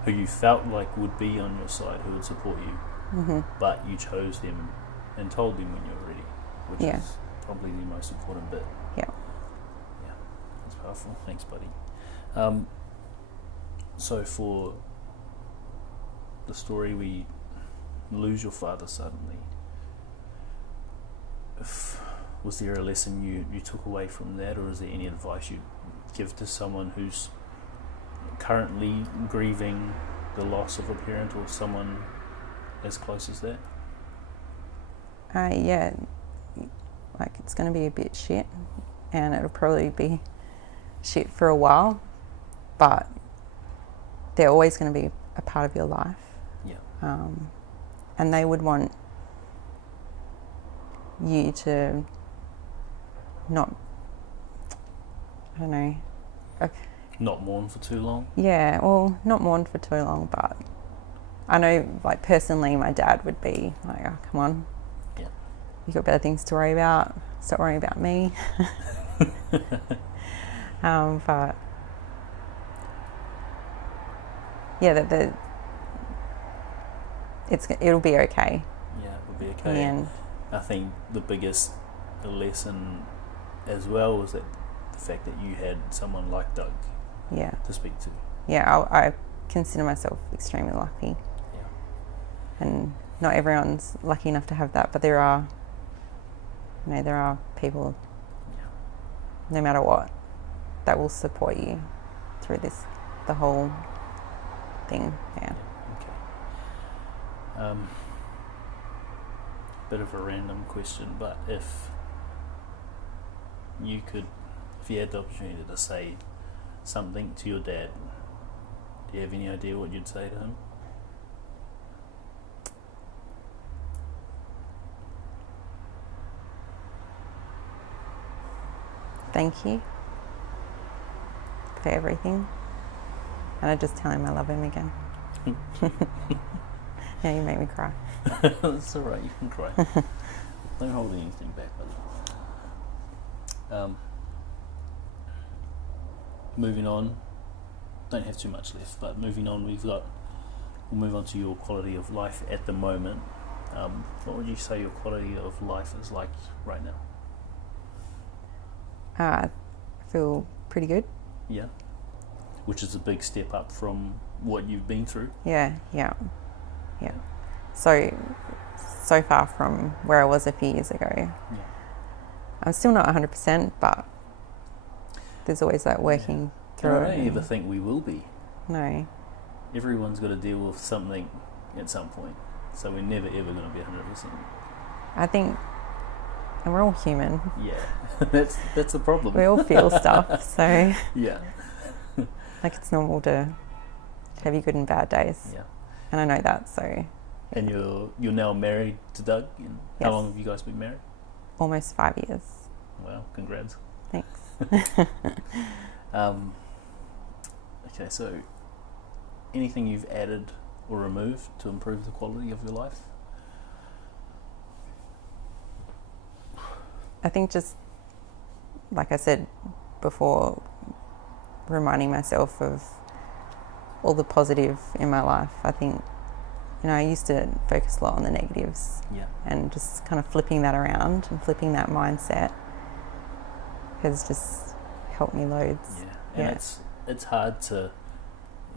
who you felt like would be on your side, who would support you. But you chose them and told them when you were ready, which is probably the most important bit. Yeah, that's powerful. Thanks, buddy. So for the story, we lose your father suddenly. Was there a lesson you took away from that, or is there any advice you'd give to someone who's currently grieving the loss of a parent or someone as close as that? Like it's going to be a bit shit, and it'll probably be shit for a while, but they're always going to be a part of your life. And they would want you to not, I don't know. Not mourn for too long? Yeah, well, not mourn for too long, but I know, like, personally, my dad would be like, oh, come on. You've got better things to worry about. Stop worrying about me. But, yeah, it'll be okay. Yeah, it'll be okay. And I think the biggest lesson as well was that the fact that you had someone like Doug to speak to. Yeah, I consider myself extremely lucky. And not everyone's lucky enough to have that, but there are people, no matter what, that will support you through the whole thing. Bit of a random question, but if you had the opportunity to say something to your dad, do you have any idea what you'd say to him? Thank you for everything. And I just tell him I love him again. Yeah, you make me cry. That's alright, you can cry. Don't hold anything back, buddy. Moving on, don't have too much left, but moving on, we'll move on to your quality of life at the moment. What would you say your quality of life is like right now? I feel pretty good. Yeah. Which is a big step up from what you've been through. Yeah. So far from where I was a few years ago. Yeah. I'm still not 100%, but there's always that working through it. I don't ever think we will be. No. Everyone's got to deal with something at some point, so we're never ever going to be 100%. I think, and we're all human. Yeah, that's the problem. We all feel stuff, so yeah. Like, it's normal to have your good and bad days. Yeah. And I know that, so. And you're now married to Doug? Yes. How long have you guys been married? Almost 5 years. Wow, congrats. Thanks. Okay, so anything you've added or removed to improve the quality of your life? I think just, like I said before, reminding myself of all the positive in my life. I think, I used to focus a lot on the negatives. Yeah. And just kind of flipping that around and flipping that mindset has just helped me loads. Yeah. And it's hard to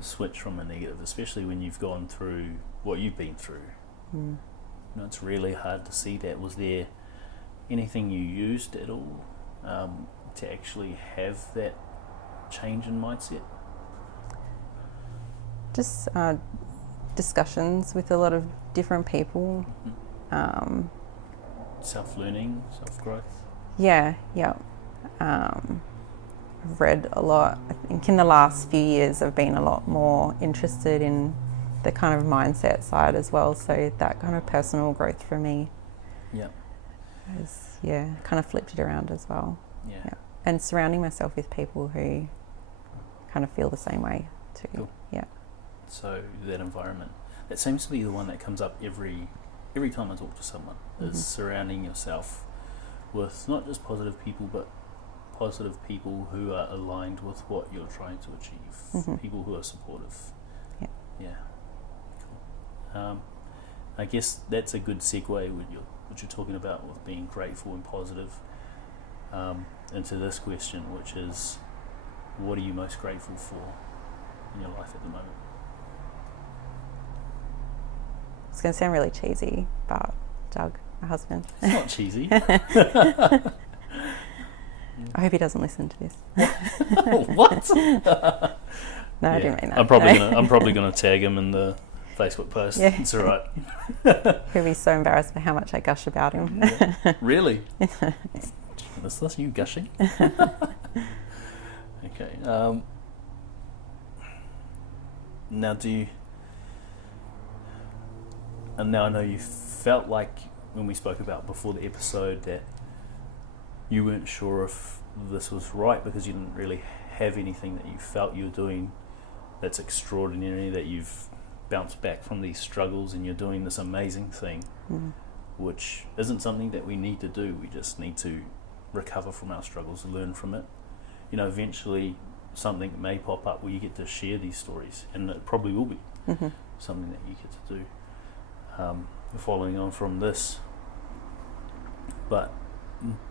switch from a negative, especially when you've gone through what you've been through. Mm. You know, it's really hard to see that. Was there anything you used at all to actually have that change in mindset? Just discussions with a lot of different people. Mm-hmm. Self-learning, self-growth. Yeah. I've read a lot. I think in the last few years I've been a lot more interested in the kind of mindset side as well. So that kind of personal growth for me has, kind of flipped it around as well. Yeah. And surrounding myself with people who kind of feel the same way too. Cool. Yeah. So that environment, that seems to be the one that comes up every time I talk to someone, is surrounding yourself with not just positive people, but positive people who are aligned with what you're trying to achieve, people who are supportive. Yeah. Cool. I guess that's a good segue with what you're talking about with being grateful and positive, into this question, which is, what are you most grateful for in your life at the moment? It's going to sound really cheesy, but Doug, my husband. It's not cheesy. I hope he doesn't listen to this. What? No, I didn't mean that. I'm probably gonna tag him in the Facebook post. Yeah. It's alright. He'll be so embarrassed by how much I gush about him. Yeah. Really? Is this you gushing? Okay. Now now I know you felt like, when we spoke about before the episode, that you weren't sure if this was right because you didn't really have anything that you felt you were doing that's extraordinary, that you've bounced back from these struggles and you're doing this amazing thing, which isn't something that we need to do. We just need to recover from our struggles, learn from it. You know, eventually something may pop up where you get to share these stories, and it probably will be something that you get to do, following on from this. But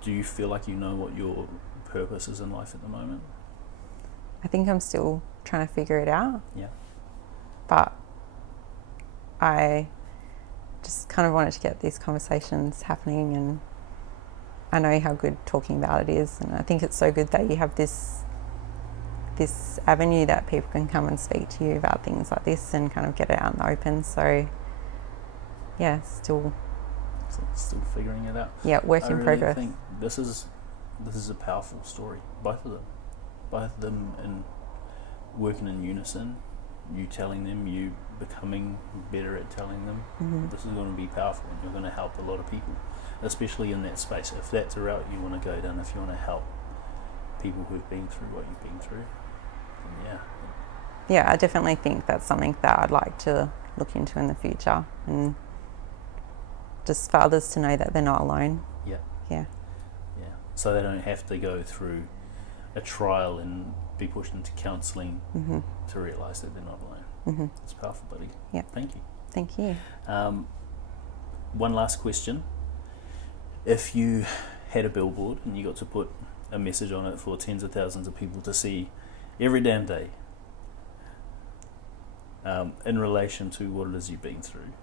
do you feel like you know what your purpose is in life at the moment? I think I'm still trying to figure it out. Yeah. But I just kind of wanted to get these conversations happening, and I know how good talking about it is, and I think it's so good that you have this avenue that people can come and speak to you about things like this and kind of get it out in the open. So yeah, still figuring it out. Yeah, work in progress. I think this is a powerful story. Both of them, and working in unison. You telling them, you becoming better at telling them. This is going to be powerful, and you're going to help a lot of people, especially in that space. If that's a route you want to go down, if you want to help people who've been through what you've been through, then yeah, I definitely think that's something that I'd like to look into in the future, and just for others to know that they're not alone. Yeah. So they don't have to go through a trial and be pushed into counselling to realise that they're not alone. It's powerful, buddy. Yeah. Thank you. Thank you. One last question. If you had a billboard and you got to put a message on it for tens of thousands of people to see every damn day, in relation to what it is you've been through,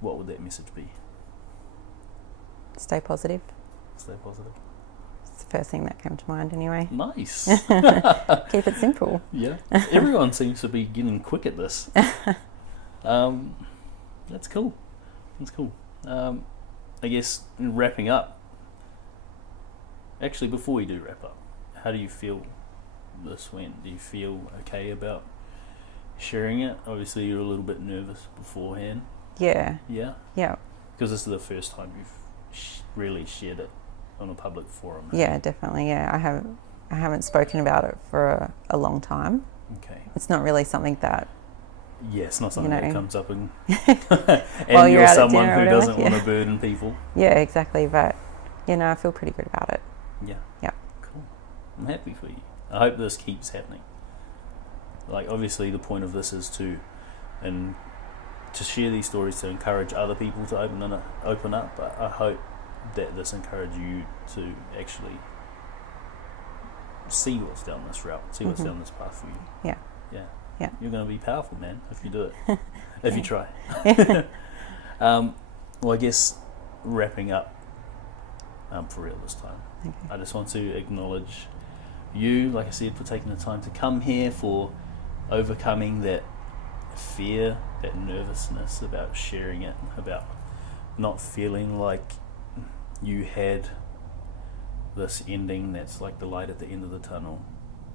what would that message be? Stay positive. Stay positive. It's the first thing that came to mind anyway. Nice. Keep it simple. Yeah. Everyone seems to be getting quick at this. That's cool. I guess in wrapping up, actually before we do wrap up, how do you feel this went? Do you feel okay about sharing it? Obviously you're a little bit nervous beforehand. Yeah. Because this is the first time you've really shared it on a public forum. Yeah, definitely. Yeah, I haven't spoken about it for a long time. Okay. It's not really something that. Yeah, it's not something that comes up and While you're at someone dinner or who whatever, doesn't want to burden people. Yeah, exactly. But I feel pretty good about it. Yeah. Cool. I'm happy for you. I hope this keeps happening. Like, obviously the point of this is to share these stories, to encourage other people to open up, but I hope that this encourages you to actually see what's down this route, see what's down this path for you. Yeah. Yeah. You're going to be powerful, man, if you do it. If you try. Well, I guess wrapping up for real this time. Okay. I just want to acknowledge you, like I said, for taking the time to come here, for overcoming that fear, that nervousness about sharing it, about not feeling like you had this ending that's like the light at the end of the tunnel,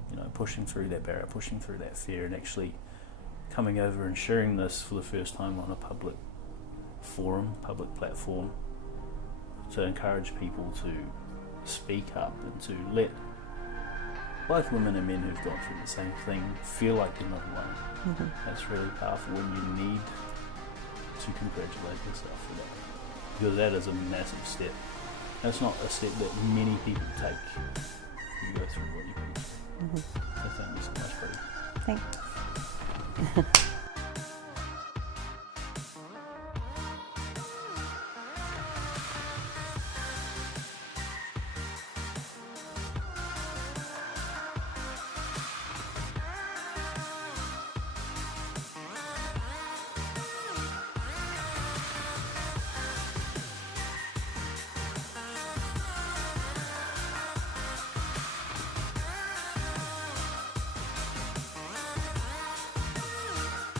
you know, pushing through that barrier, pushing through that fear, and actually coming over and sharing this for the first time on a public forum, public platform, to encourage people to speak up and to let both women and men who've gone through the same thing feel like they're not alone. Mm-hmm. That's really powerful, and you need to congratulate yourself for that, because that is a massive step. That's not a step that many people take. You go through what you do. Mm-hmm. So thank you so much, buddy. Thanks.